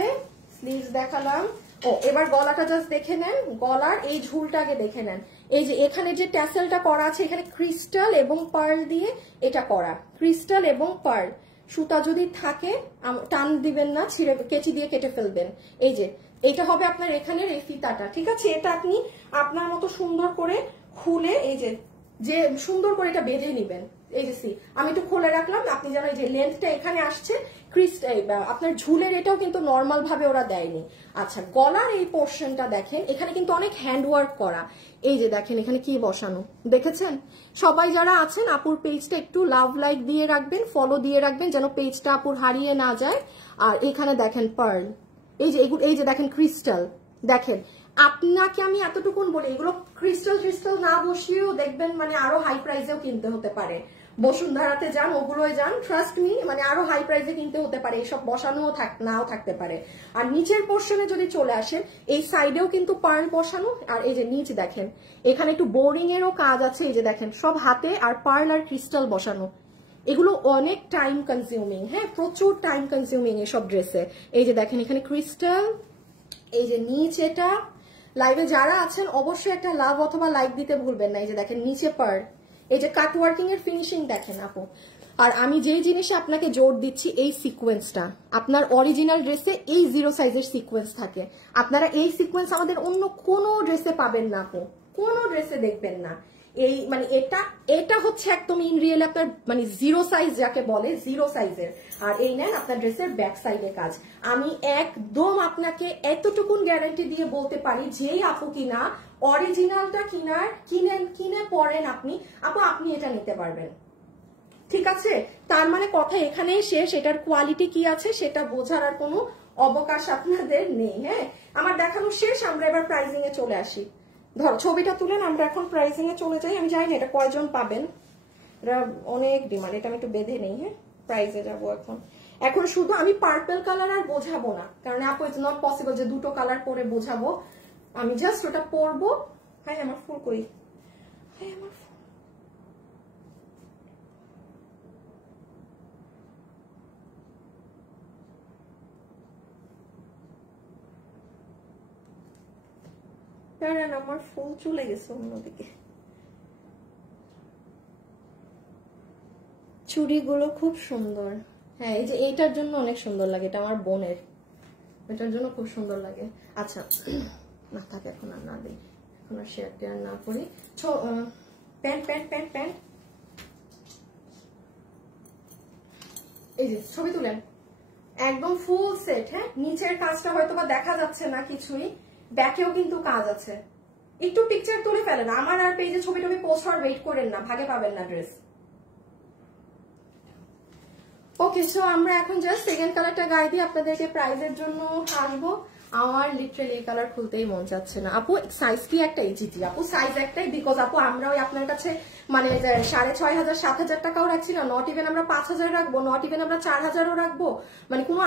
স্লিভস দেখালাম। ও এবার গলাটা জাস্ট দেখে নেন, গলার এই ঝুলটা আগে দেখে নেন। এই যে এখানে যে ট্যাসেলটা করা আছে, এখানে ক্রিস্টাল এবং পার্ল দিয়ে এটা করা, ক্রিস্টাল এবং পার্ল। সুতা যদি থাকে টান দিবেন না, ছিঁড়ে কেচি দিয়ে কেটে ফেলবেন। এই যে এটা হবে আপনার এখানের এই ফিতাটা, ঠিক আছে। এটা আপনি আপনার মতো সুন্দর করে খুলে এই যে সুন্দর করে এটা বেঁধে নিবেন। এই যে সি আমি একটু খুলে রাখলাম, আপনি যেন এই যে লেন্থটা এখানে আসছে আপনার ঝুলের, এটাও কিন্তু নর্মাল ভাবে ওরা দেয়নি। আচ্ছা, গলার এই পোর্শনটা দেখেন, এখানে কিন্তু অনেক হ্যান্ডওয়ার্ক করা। এই যে দেখেন এখানে কি বসানো দেখেছেন। সবাই যারা আছেন আপুর পেজটা একটু লাভ লাইক দিয়ে রাখবেন, ফলো দিয়ে রাখবেন, যেন পেজটা আপুর হারিয়ে না যায়। আর এখানে দেখেন পার্ল, এই যে দেখেন ক্রিস্টাল, দেখেন আপনাকে আমি এতটুকুন বলি, এগুলো ক্রিস্টাল না বসিয়েও দেখবেন মানে আরো হাই প্রাইসেও কিনতে হতে পারে। বসুন্ধরাতে যান, ওগুলোয় যান, ট্রাস্ট মি, মানে আরো হাই প্রাইসে কিনতে হতে পারে, এইসব বসানোও নাও থাকতে পারে। আর নিচের পোর্শনে যদি চলে আসেন, এই সাইডেও কিন্তু পার্ল বসানো, আর এই যে নিচ দেখেন এখানে একটু বোরিং এরও কাজ আছে, এই যে দেখেন সব হাতে আর পার্ল আর ক্রিস্টাল বসানো। এগুলো অনেক টাইম কনজিউমিং, হ্যাঁ প্রচুর টাইম কনজিউমিং এসব ড্রেসে। এই যে দেখেন এখানে ক্রিস্টাল, এই যে নিচ, এটা লাইভে যারা আছেন অবশ্যই একটা লাভ অথবা লাইক দিতে ভুলবেন না। এই যে দেখেন নিচে পার্ল, এই যে কাট ওয়ার্কিং এর ফিনিশিং দেখেন আপু। আর আমি যেই জিনিসে আপনাকে জোর দিচ্ছি, এই সিকোয়েন্সটা আপনার অরিজিনাল ড্রেসে এই 0 সাইজের সিকোয়েন্স থাকে। আপনারা এই সিকোয়েন্স আমাদের অন্য কোনো ড্রেসে পাবেন না আপু, কোনো ড্রেসে দেখবেন না। এই মানে এটা হচ্ছে একদম ইন রিয়েল আপনার মানে 0 সাইজ যাকে বলে, 0 সাইজের। আর এই নেন আপনার ড্রেসের ব্যাক সাইডে কাজ। আমি একদম আপনাকে এতটুকুন গ্যারান্টি দিয়ে বলতে পারি, যেই আপু কিনা অরিজিনালটা কিনে পরেন আপনি এটা নিতে পারবেন। ঠিক আছে, তার মানে কথা এখানেই শেষ। এটার কোয়ালিটি কি আছে সেটা বোঝার আর কোনো অবকাশ আপনাদের নেই। হ্যাঁ, আমার দেখানো শেষ, আমরা এবার প্রাইজিং এ চলে আসি। ধর ছবিটা তুলেন, আমরা এখন প্রাইজিং এ চলে যাই। আমি জানি না এটা কয়জন পাবেন, এটা অনেক ডিমান্ড। এটা আমি একটু বেঁধে নেই। হ্যাঁ, প্রাইজে যাবো এখন শুধু আমি পার্পল কালার আর বোঝাবো না, কারণ আপু ইটস নট পসিবল যে দুটো কালার পরে বোঝাবো। আমি জাস্ট ওটা পরবো। হ্যাঁ আমার ফুল কই, হ্যাঁ আমার ফুল, আমার ফুল চলে গেছে অন্যদিকে। চুড়িগুলো খুব সুন্দর। হ্যাঁ এই যে এইটার জন্য অনেক সুন্দর লাগে, এটা আমার বোনের, এটার জন্য খুব সুন্দর লাগে। আচ্ছা না থাকে, এখন আর না দিই, এখন আর শেয়ার টেয়ার না করি। প্যান্ট প্যান্ট প্যান্ট প্যান্ট, এই যে ছবি তুলেন একদম ফুল সেট। হ্যাঁ, নিচের কাজটা হয়তো বা দেখা যাচ্ছে না কিছুই, ব্যাকেও কিন্তু কাজ আছে। একটু পিকচার তুলে ফেলেন, আমার আর পেজে ছবি টবি পোস্ট হওয়ার ওয়েট করেন না, ভাগে পাবেন না ড্রেস। ওকে, সো আমরা এখন জাস্ট সেকেন্ড কালারটা গায়ে দিয়ে আপনাদেরকে প্রাইজের জন্য আসবো। আমার লিটারালি এই কালার খুলতেই মন চাচ্ছে না আপু। সাইজ কি একটাই? জি আপু সাইজ একটাই, বিকজ আপু আমরা ওই আপনার কাছে মানে 6,500 7,000 টাকাও রাখছি না, নট ইভেন আমরা 5,000 রাখবো, নট ইভেন আমরা 4,000ও রাখবো, মানে কোনো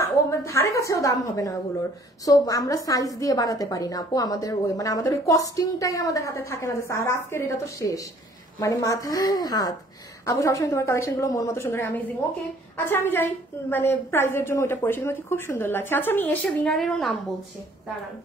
ধারে কাছেও দাম হবে না ওগুলোর। সো আমরা সাইজ দিয়ে বাড়াতে পারি না আপু, আমাদের ওই মানে আমাদের ওই কস্টিংটাই আমাদের হাতে থাকে না যে স্যার আজকের এটা তো শেষ, মানে মাথায় হাত। আপু সবসময় তোমার কালেকশন গুলো মন মতো সুন্দর, অ্যামেজিং। ওকে আচ্ছা আমি যাই, মানে প্রাইজের জন্য ওইটা পড়েছি, তোমাকে খুব সুন্দর লাগছে। আচ্ছা আমি এসে উইনারেরও নাম বলছি, দাঁড়ান।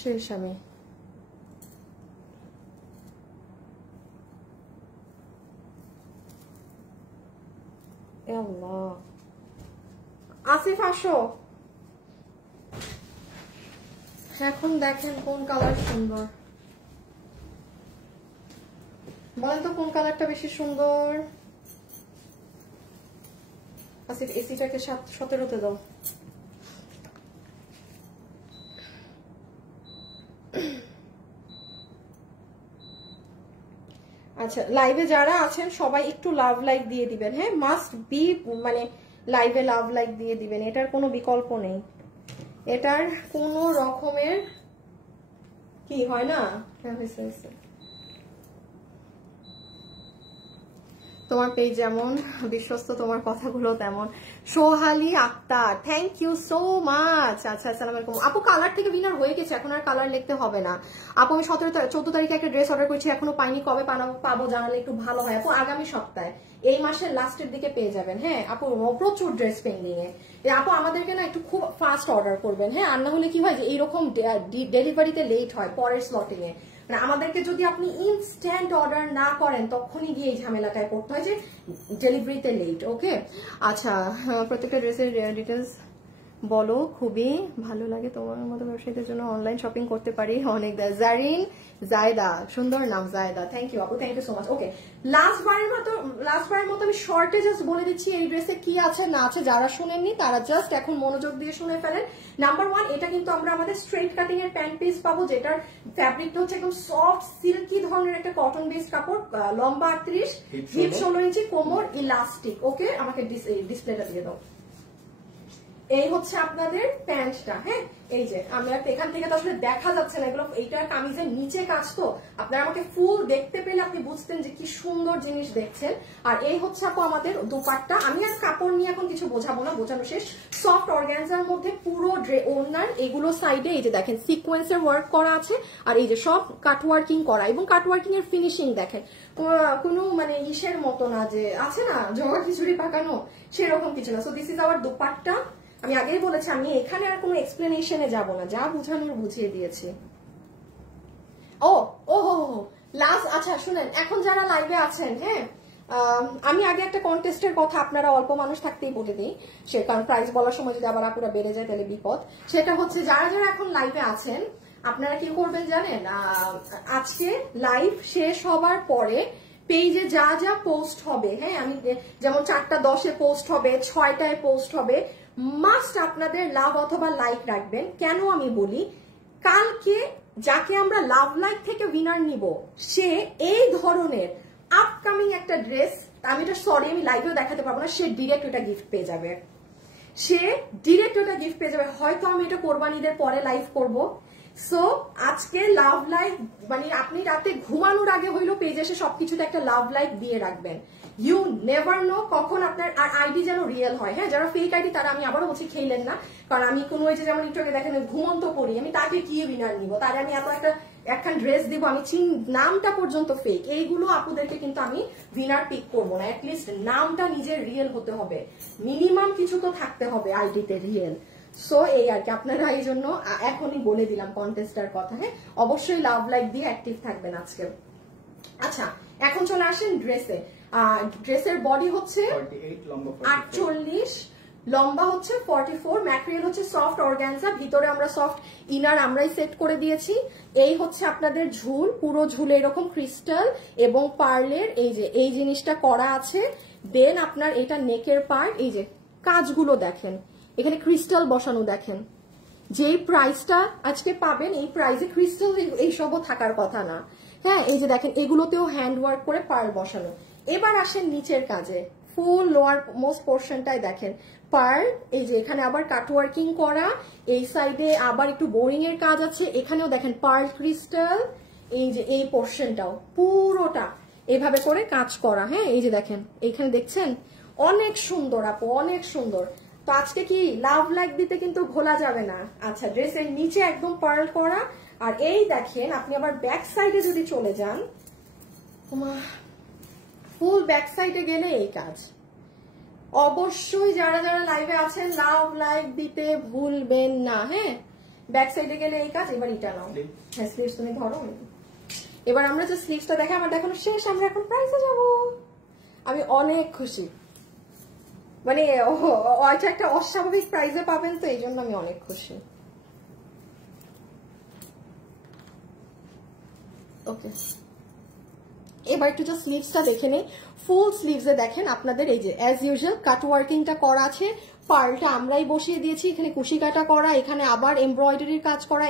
শেষ আমি আসিফ আসো, এখন দেখেন কোন কালার সুন্দর, বলেন তো কোন কালারটা বেশি সুন্দর। আসিফ এসিটাকে 17তে দাও। আচ্ছা লাইভে যারা আছেন সবাই একটু লাভ লাইক দিয়ে দিবেন। হ্যাঁ মাস্ট বি, মানে লাইভে লাভ লাইক দিয়ে দিবেন, এটার কোনো বিকল্প নেই। এটার কোনো রকমের কি হয় না, তোমার পেজ যেমন বিশ্বস্ত, তোমার কথাগুলো তেমন। Sohali Akter, thank you so much. আচ্ছা, আসসালামু আলাইকুম আপু। কালার থেকে উইনার হয়ে গেছে, এখন আর কালার লিখতে হবে না আপু। আমি 14 তারিখে একটা ড্রেস অর্ডার করেছি, এখনো পাইনি। কবে পাবো জানালে একটু ভালো হয় আপু। আগামী সপ্তাহে, এই মাসের লাস্টের দিকে পেয়ে যাবেন। হ্যাঁ আপু, প্রচুর ড্রেস পেন্ডিং এ আপু। আমাদেরকে না একটু খুব ফাস্ট অর্ডার করবেন, হ্যাঁ। আর না হলে কি হয় যে এইরকম ডেলিভারিতে লেট হয় পরের স্লটিং এ। মানে আমাদেরকে যদি আপনি ইনস্ট্যান্ট অর্ডার না করেন, তখনই গিয়ে এই ঝামেলাটায় পড়তে হয় যে ডেলিভারিতে লেট। ওকে, আচ্ছা, প্রত্যেকটা ড্রেসের ডিটেলস বলো। খুবই ভালো লাগে, তোমার মতো ব্যবসায়ীদের জন্য অনলাইন শপিং করতে পারি অনেক। জারিন জায়দা, সুন্দর নাম জায়দা, থ্যাংক ইউ আপু, thank you so much. Okay, last বারের মতো আমি শর্টে জাস্ট বলে দিচ্ছি এই ড্রেসে কি আছে না আছে। যারা শুনেননি তারা জাস্ট এখন মনোযোগ দিয়ে শুনে ফেলেন। নাম্বার 1, এটা কিন্তু আমরা আমাদের স্ট্রেট কাটিং এর প্যান্ট পিস পাবো, যেটার ফ্যাব্রিকটা হচ্ছে একদম সফট সিল্কি ধরনের একটা কটন বেসড কাপড়। লম্বা 38, হিপ 16 ইঞ্চি, কোমর ইলাস্টিক। ওকে, আমাকে ডিসপ্লেটা দিয়ে দাও। এই হচ্ছে আপনাদের প্যান্টটা। হ্যাঁ, এই যে আমরা এখান থেকে তো আসলে দেখা যাচ্ছে না এগুলো, এইটা কামিজের নিচে কাজ, তো আপনারা আমাকে ফুল দেখতে পেলে আপনি বুঝতেন যে কি সুন্দর জিনিস দেখছেন। আর এই হচ্ছে আপু আমাদের দুপাট্টা। আমি আর কাপড় নিয়ে এখন কিছু বোঝাবো না, বোঝানো শেষ। সফট অর্গানজার মধ্যে পুরো ওড়নার এগুলো সাইডে এই যে দেখেন সিকোয়েন্সের ওয়ার্ক করা আছে, আর এই যে সব কাটওয়ার্কিং করা, এবং কাটওয়ার্কিং এর ফিনিশিং দেখেন কোনো মানে ইসের মতো না যে আছে না জগা খিচুড়ি পাকানো, সেরকম কিছু না। So this is our dupatta. আমি আগেই বলেছি আমি এখানে আর কোনো এক্সপ্লেনেশনে যাব না, যা বুঝানোর বুঝিয়ে দিয়েছি। ও ও হো হো লাস্ট, আচ্ছা শুনেন, এখন যারা লাইভে আছেন, হ্যাঁ আমি আগে একটা কন্টেস্টের কথা আপনারা অল্প মানুষ থাকতেই বলে দিই, সে কারণ প্রাইস বলার সময় যদি আবার আপুরা বেড়ে যায় তাহলে বিপদ। সেটা হচ্ছে যারা যারা এখন লাইভে আছেন আপনারা কি করবেন জানেন, আজকে লাইভ শেষ হবার পরে পেজে যা যা পোস্ট হবে, হ্যাঁ আমি যেমন 4:10 পোস্ট হবে, 6টায় পোস্ট হবে, মাস্ট আপনাদের লাভ অথবা লাইক রাখবেন। কেন আমি বলি, কালকে যাকে আমরা লাভ লাইক থেকে উইনার নিব, সে এই ধরনের আপকামিং একটা ড্রেস, আমি এটা সরি আমি লাইভেও দেখাতে পারবো না, সে ডিরেক্ট ওটা গিফট পেয়ে যাবে। হয়তো আমি এটা কোরবানিদের পরে লাইভ করব। সো আজকে লাভ লাইক মানে আপনি রাতে ঘুমানোর আগে হইলো পেজে এসে সবকিছুতে একটা লাভ লাইক দিয়ে রাখবেন। ইউ নেভার নো কখন আপনার আর আইডি যেন রিয়েল হয়। হ্যাঁ, যারা ফেক আইডি তারা আমি আবারও বলছি খেলেন না, কারণ আমি কোনো ওই যে যেমন একটু আগে দেখেন ঘুমন্ত পড়ি, আমি তাকে কি উইনার নিব, তারে আমি এত একটা ড্রেস দিব, আমি নামটা পর্যন্ত ফেক, এইগুলো আপুদেরকে কিন্তু আমি উইনার পিক করবো না। অ্যাটলিস্ট নামটা নিজের রিয়েল হতে হবে, মিনিমাম কিছু তো থাকতে হবে আইডিতে রিয়েল। সো এই আর কি, আপনারা এই জন্য এখনই বলে দিলাম কন্টেস্টার কথা। হ্যাঁ, অবশ্যই লাভ লাইক দিয়ে অ্যাক্টিভ থাকবেন আজকে। আচ্ছা, এখন চলে আসেন ড্রেসে। ড্রেসের বডি হচ্ছে 48, লম্বা হচ্ছে 44, ম্যাটেরিয়াল হচ্ছে সফট অর্গানজা, ভিতরে আমরা সফট ইনার আমরাই সেট করে দিয়েছি। এই হচ্ছে আপনাদের ঝুল, পুরো ঝুলে এরকম ক্রিস্টাল এবং পার্লের এই যে এই জিনিসটা করা আছে। দেন আপনার এটা নেকের পার্ট, এই যে কাজগুলো দেখেন, এখানে ক্রিস্টাল বসানো দেখেন। যেই প্রাইসটা আজকে পাবেন এই প্রাইসে ক্রিস্টাল এইসবও থাকার কথা না। হ্যাঁ, এই যে দেখেন এগুলোতেও হ্যান্ড ওয়ার্ক করে পার্ল বসানো। এবার আসেন নিচের কাজে, ফুল লোয়ার মোস্ট পোর্শনটাই দেখেন পার্ল, এই যে এখানে আবার কাটওয়ার্কিং করা, এই সাইডে আবার একটু বোরিং এর কাজ আছে, এখানেও দেখেন পার্ল ক্রিস্টাল, এই যে এই পোর্শনটাও পুরোটা এভাবে করে কাজ করা। হ্যাঁ, এই যে দেখেন এইখানে দেখছেন, অনেক সুন্দর আপু, অনেক সুন্দর। তো আজকে কি লাভ লাইক দিতে কিন্তু ভোলা যাবে না। আচ্ছা, ড্রেসের নিচে একদম পার্ল করা, আর এই দেখেন আপনি আবার ব্যাক সাইডে যদি চলে যান, ফুল ব্যাক সাইডে গেলে এই কাজ। অবশ্যই যারা যারা লাইভে আছেন লাভ লাইক দিতে ভুলবেন না। হ্যাঁ, ব্যাক সাইডে গেলে এই কাজ। এবার এটা নাও, হ্যাঁ স্লিভস তুমি ধরো। এবার আমরা যে স্লিভসটা দেখে আমার দেখানো শেষ, আমরা এখন প্রাইসে যাব। আমি অনেক খুশি, মানে ওইটা একটা অস্বাভাবিক প্রাইসে পাবেন, তো এই জন্য আমি অনেক খুশি। ওকে, এবার একটু জাস্ট স্লিভসটা দেখে নেই। ফুল স্লিভসে দেখেন আপনাদের এই যে অ্যাজ ইউজুয়াল কাটওয়ার্কিংটা করা আছে, পার্লটা আমরাই বসিয়ে দিয়েছি, এখানে কুশি কাটা করা, এখানে আবার এমব্রয়ডারির কাজ করা,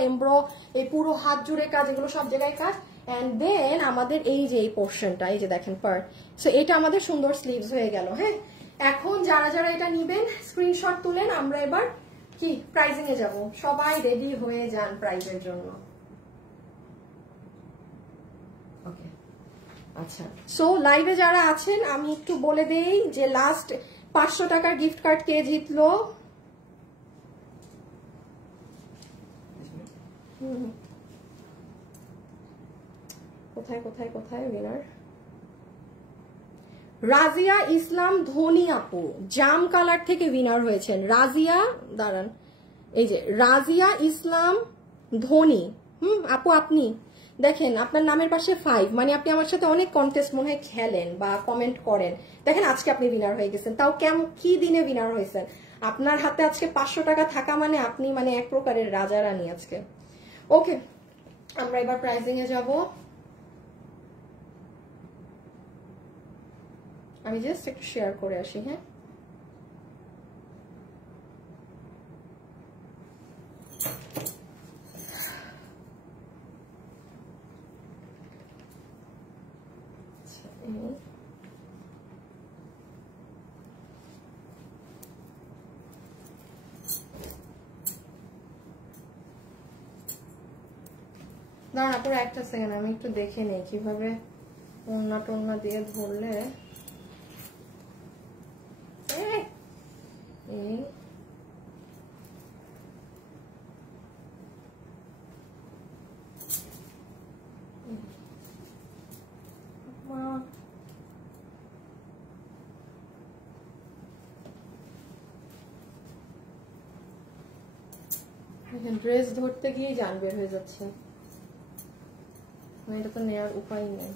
এই পুরো হাত জুড়ে কাজ, এগুলো সব জায়গায় কাজ। এন্ড দেন আমাদের এই যে এই পোর্শনটা, এই যে দেখেন পার্ল। সো এটা আমাদের সুন্দর স্লিভস হয়ে গেল। হ্যাঁ, এখন যারা যারা এটা নিবেন স্ক্রিনশট তুলেন, আমরা এবার কি প্রাইজিং এ যাব, সবাই রেডি হয়ে যান প্রাইজের জন্য। ওকে আচ্ছা, সো লাইভে যারা আছেন আমি একটু বলে দেই যে লাস্ট 500 টাকার গিফট কার্ড কে জিতলো। কোথায় কোথায় কোথায় উইনার? রাজিয়া ইসলাম ধনী আপু জাম কালার থেকে উইনার হয়েছেন। রাজিয়া, দাঁড়ান, এই যে রাজিয়া ইসলাম ধনী, আপু আপনি দেখেন আপনার নামের পাশে 5, মানে আপনি আমার সাথে অনেক কন্টেস্ট মনে হয় খেলেন বা কমেন্ট করেন। দেখেন আজকে আপনি উইনার হয়ে গেছেন, তাও কি দিনে উইনার হয়েছেন? আপনার হাতে আজকে 500 টাকা থাকা মানে আপনি মানে এক প্রকারের রাজা রানী আজকে। ওকে, আমরা এবার প্রাইজিং এ যাব। আমি জাস্ট একটু শেয়ার করে আসি। হ্যাঁ, দাঁড়ান আপুরা একটা সেকেন্ড, আমি একটু দেখে নেই কিভাবে ওন্না টোন্না দিয়ে ধরলে ড্রেস ধরতে গিয়ে জান বের হয়ে যাচ্ছে, এটা তো নেওয়ার উপায় নেই।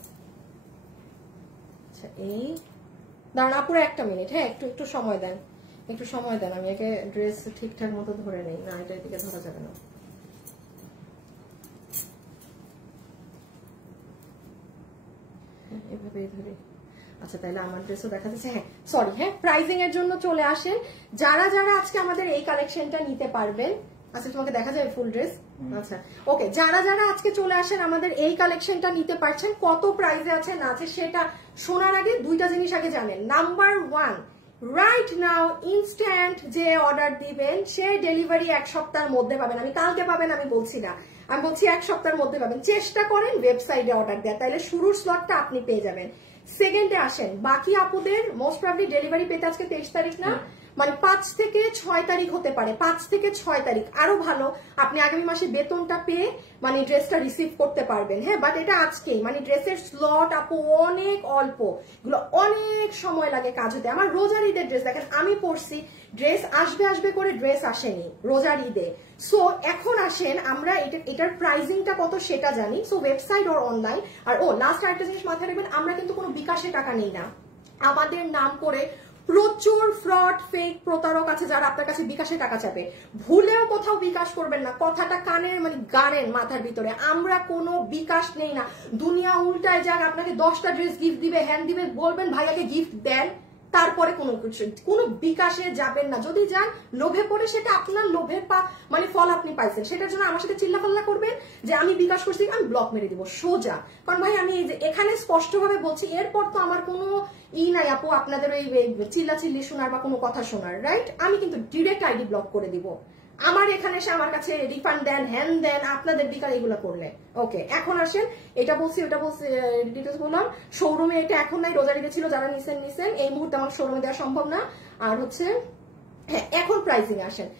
আচ্ছা এই দাঁড়ান আপুরা একটা মিনিট, হ্যাঁ একটু একটু সময় দেন, একটু সময় দেন, আমি একে ড্রেস ঠিকঠাক মতো ধরে নেই। না, এটা এদিকে ধরা যাবে না। এভাবেই ধরে। আচ্ছা তাহলে আমার ড্রেসও দেখা যাচ্ছে। হ্যাঁ সরি, হ্যাঁ প্রাইজিং এর জন্য চলে আসেন যারা যারা আজকে আমাদের এই কালেকশনটা নিতে পারবেন। আচ্ছা তোমাকে দেখা যায় ফুল ড্রেস? আচ্ছা ওকে, যারা যারা আজকে চলে আসেন আমাদের এই কালেকশনটা নিতে পারছেন, কত প্রাইসে আছে না আছে সেটা শোনার আগে দুইটা জিনিস আগে জানেন। নাম্বার 1, রাইট নাও ইনস্ট্যান্ট যে অর্ডার দিবেন সে ডেলিভারি 1 সপ্তাহের মধ্যে পাবেন। আমি কালকে পাবেন আমি বলছি না, আমি বলছি 1 সপ্তাহের মধ্যে পাবেন। চেষ্টা করেন ওয়েবসাইটে অর্ডার দেওয়া, তাহলে শুরুর স্লটটা আপনি পেয়ে যাবেন। সেকেন্ডে আসেন, বাকি আপুদের মোস্ট প্রবাবলি ডেলিভারি পেতে আজকে 23 তারিখ না, মানে 5 থেকে 6 তারিখ হতে পারে। 5 থেকে 6 তারিখ আরো ভালো, আপনি আগামী মাসে বেতনটা পেয়ে মানে ড্রেসটা রিসিভ করতে পারবেন। হ্যাঁ বাট এটা আজকেই, মানে ড্রেসের স্লট আপু অনেক অল্প, এগুলো অনেক সময় লাগে কাজ হতে। আমার রোজার ঈদের ড্রেস দেখেন আমি পরছি, ড্রেস আসবে আসবে করে ড্রেস আসেনি রোজার ঈদে। সো এখন আসেন আমরা এটার প্রাইসিংটা কত সেটা জানি। সো ওয়েবসাইট ওর অনলাইন। আর লাস্ট আরেকটা জিনিস মাথায় রাখবেন, আমরা কিন্তু কোনো বিকাশে টাকা নেই না। আমাদের নাম করে প্রচুর ফ্রড ফেক প্রতারক আছে যারা আপনার কাছে বিকাশে টাকা চাবে। ভুলেও কোথাও বিকাশ করবেন না, কথাটা কানের মানে গাড়েন মাথার ভিতরে। আমরা কোনো বিকাশ নেই না। দুনিয়া উল্টায় যাক, আপনাকে 10টা ড্রেস গিফট দিবে, হ্যান্ড দিবে, বলবেন ভাইয়াকে গিফট দেন, তারপরে কোনো বিকাশে যাবেন না। যদি যান লোভে পড়ে, সেটা আপনার লোভের মানে ফল আপনি পাইছেন। সেটার জন্য আমার সাথে চিল্লাপাল্লা করবেন যে আমি বিকাশ করছি, আমি ব্লক মেরে দিব সোজা। কারণ ভাই আমি এই যে এখানে স্পষ্টভাবে বলছি, এরপর তো আমার কোনো নাই আপু আপনাদের ওই চিল্লাচিল্লি শোনার বা কোনো কথা শোনার, রাইট? আমি কিন্তু ডিরেক্ট আইডি ব্লক করে দিব। আমার এখানে এসে আমার কাছে রিফান্ড দেন, হ্যান দেন, আপনাদের বিকাল এগুলো করলে। ওকে এখন আসেন, এটা বলছি ওটা বলছি ডিটেলস বললাম। শোরুমে এটা এখন নাই, রোজারিতে ছিল, যারা নিছেন এই মুহূর্তে আমার শোরুমে দেওয়া সম্ভব না। আর হচ্ছে হ্যাঁ এখন প্রাইসিং আসেন,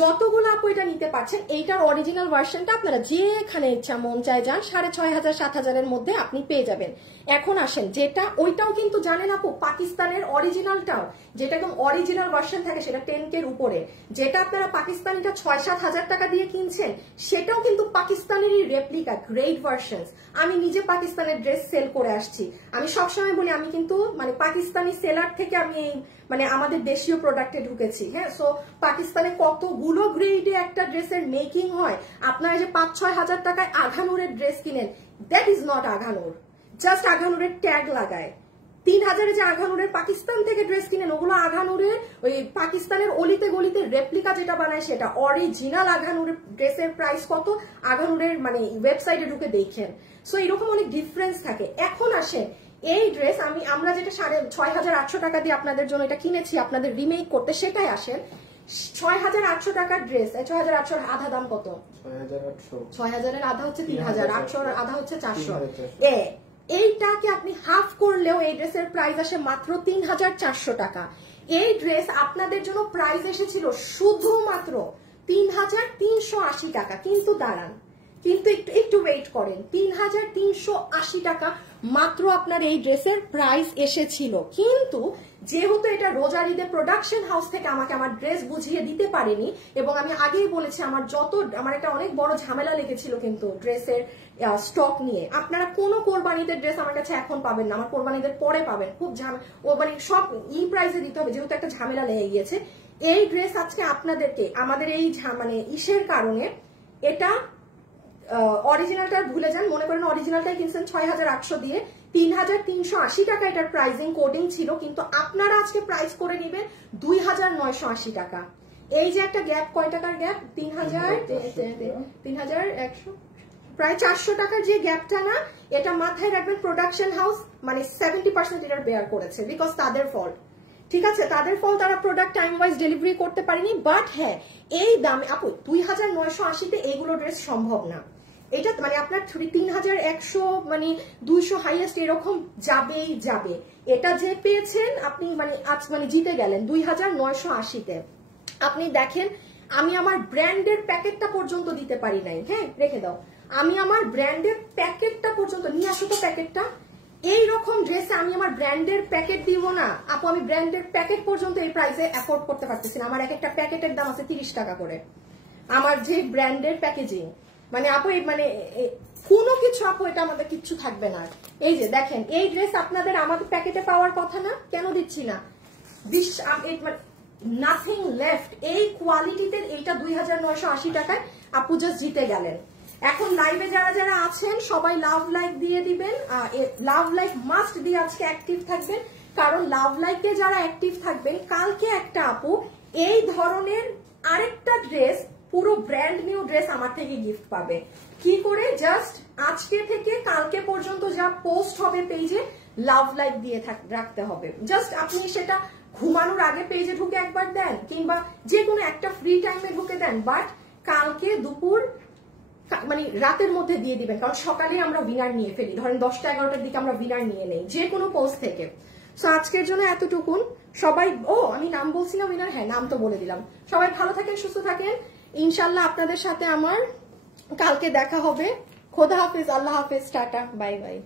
যতগুলো আপু এটা নিতে পারছেন এইটার অরিজিনাল ভার্সনটা আপনারা যেখানে ইচ্ছা মন চায় যান 6500 7000 মধ্যে আপনি পেয়ে যাবেন। এখন আসেন যেটা ওইটাও কিন্তু জানেন আপু পাকিস্তানের অরিজিনালটাও, যেটা একদম অরিজিনাল ভার্সন থাকে সেটা 10K এর উপরে, যেটা আপনারা পাকিস্তানিটা 6-7 হাজার টাকা দিয়ে কিনছেন সেটাও কিন্তু পাকিস্তানেরই রেপ্লিকা গ্রেট ভার্সনস। আমি নিজে পাকিস্তানের ড্রেস সেল করে আসছি, আমি সবসময় বলি আমি কিন্তু মানে পাকিস্তানি সেলার থেকে আমি মানে আমাদের দেশীয় প্রোডাক্টে ঢুকেছি। হ্যাঁ সো পাকিস্তানে কতগুলো গ্রেডে একটা ড্রেসের মেকিং হয়। আপনারা যে 5-6 হাজার টাকায় আঘানুরের ড্রেস কিনেন, that is not Aghanoor, just আঘানুরের ট্যাগ লাগায়। 3000-এ যে আঘানুরের পাকিস্তান থেকে ড্রেস কিনেন ওগুলো আঘানুরের ওই পাকিস্তানের অলিতে গলিতে রেপ্লিকা যেটা বানায় সেটা। অরিজিনাল আঘানুরের ড্রেসের প্রাইস কত আঘানুরের মানে ওয়েবসাইটে ঢুকে দেখেন। সো এরকম অনেক ডিফারেন্স থাকে। এখন আসেন এই ড্রেস আমরা যেটা 6800 টাকা দিয়ে আপনাদের জন্য এটা কিনেছি আপনাদের রিমেক করতে, সেটাই আসেন। 6,800 টাকার ড্রেস, 6,800 আধা দাম কত? 6,000 আধা হচ্ছে 3,000, 800 আধা হচ্ছে 400। এইটাকে আপনি হাফ করলেও এই ড্রেসের প্রাইস আসে মাত্র 3,400 টাকা। এই ড্রেস আপনাদের জন্য প্রাইস এসেছিল শুধুমাত্র 3,380 টাকা। কিন্তু দাঁড়ান, কিন্তু একটু ওয়েট করেন, 3,380 টাকা মাত্র আপনার এই ড্রেসের প্রাইস এসেছিল। কিন্তু যেহেতু এটা রোজার ঈদে প্রোডাকশন হাউস থেকে আমাকে আমার ড্রেস বুঝিয়ে দিতে পারেনি, এবং আমি আগেই বলেছি আমার একটা অনেক বড় ঝামেলা লেগেছিল কিন্তু ড্রেসের স্টক নিয়ে। আপনারা কোনো কোরবানিতে ড্রেস আমার কাছে এখন পাবেন না, আমার কোরবানিদের পরে পাবেন। খুব মানে সব প্রাইসে দিতে হবে, যেহেতু একটা ঝামেলা লেগে গিয়েছে। এই ড্রেস আজকে আপনাদেরকে আমাদের এই মানে ইসের কারণে, এটা অরিজিনালটা ভুলে যান, মনে করেন অরিজিনালটাই কিনছেন 6,800 দিয়ে, 3,380 টাকা এটার প্রাইসিং কোডিং ছিল, কিন্তু আপনারা আজকে প্রাইস করে নেবেন 2,980 টাকা। এই যে একটা গ্যাপ, কয় টাকার গ্যাপ? 3,100, প্রায় 400 টাকার যে গ্যাপটা না, এটা মাথায় রাখবেন। প্রোডাকশন হাউস মানে 70% এটার বেয়ার করেছে, বিকজ তাদের ফল্ট। ঠিক আছে, তাদের ফল, তারা প্রোডাক্ট টাইম ওয়াইজ ডেলিভারি করতে পারেনি। বাট হ্যাঁ, এই দামে আপু 2,980-তে এইগুলো ড্রেস সম্ভব না। এটা মানে আপনার 3,100 মানে 200 হাইয়েস্ট এরকম যাবেই যাবে। এটা যে পেয়েছেন আপনি মানে আজ মানে জিতে গেলেন 2,980-তে। আপনি দেখেন, আমি আমার ব্র্যান্ডের প্যাকেটটা পর্যন্ত দিতে পারি নাই। হ্যাঁ, রেখে দাও, আমি আমার ব্র্যান্ডের প্যাকেটটা পর্যন্ত নিয়ে আসো তো। প্যাকেটটা এইরকম ড্রেসে আমি আমার ব্র্যান্ডের প্যাকেট দিব না আপু, আমি ব্র্যান্ডের প্যাকেট পর্যন্ত এই প্রাইসে অ্যাফোর্ড করতে পারতেছি না। আমার এক একটা প্যাকেটের দাম আছে 30 টাকা করে, আমার যে ব্র্যান্ডের প্যাকেজিং। মানে আপু মানে কোনো কিছু আপু এটা আমাদের কিচ্ছু থাকবে না। এই যে দেখেন, এই ড্রেস আপনাদের আমাদের প্যাকেটে পাওয়ার কথা না, কেন দিচ্ছি না? Nothing left. এই কোয়ালিটিতে এইটা 2,980 টাকায় আপু জাস্ট জিতে গেলেন। এখন লাইভে যারা যারা আছেন সবাই লাভ লাইক দিয়ে দিবেন, লাভ লাইক মাস্ট দিয়ে আজকে অ্যাক্টিভ থাকবেন, কারণ লাভ লাইকে যারা অ্যাক্টিভ থাকবেন, কালকে একটা আপু এই ধরনের আরেকটা ড্রেস, পুরো ব্র্যান্ড নিউ ড্রেস আমার থেকে গিফট পাবে। কি করে? জাস্ট আজকে থেকে কালকে পর্যন্ত যা পোস্ট হবে পেজে, লাভ লাইক দিয়ে রাখতে হবে। জাস্ট আপনি সেটা ঘুমানোর আগে পেজে ঢুকে একবার দেন, কিংবা যে কোনো একটা ফ্রি টাইমে ঢুকে দেন, বাট কালকে দুপুর মানে রাতের মধ্যে দিয়ে দিবেন, কারণ সকালে আমরা উইনার নিয়ে ফেলি। ধরেন 10টা-11টার দিকে আমরা উইনার নিয়ে নেই যে কোনো পোস্ট থেকে। সো আজকের জন্য এতটুকুন। সবাই, আমি নাম বলছি না উইনার? হ্যাঁ, নাম তো বলে দিলাম। সবাই ভালো থাকেন, সুস্থ থাকেন। ইনশাল্লাহ আপনাদের সাথে আমার কালকে দেখা হবে। খোদা হাফিজ, আল্লাহ হাফিজ, টাটা, বাই বাই।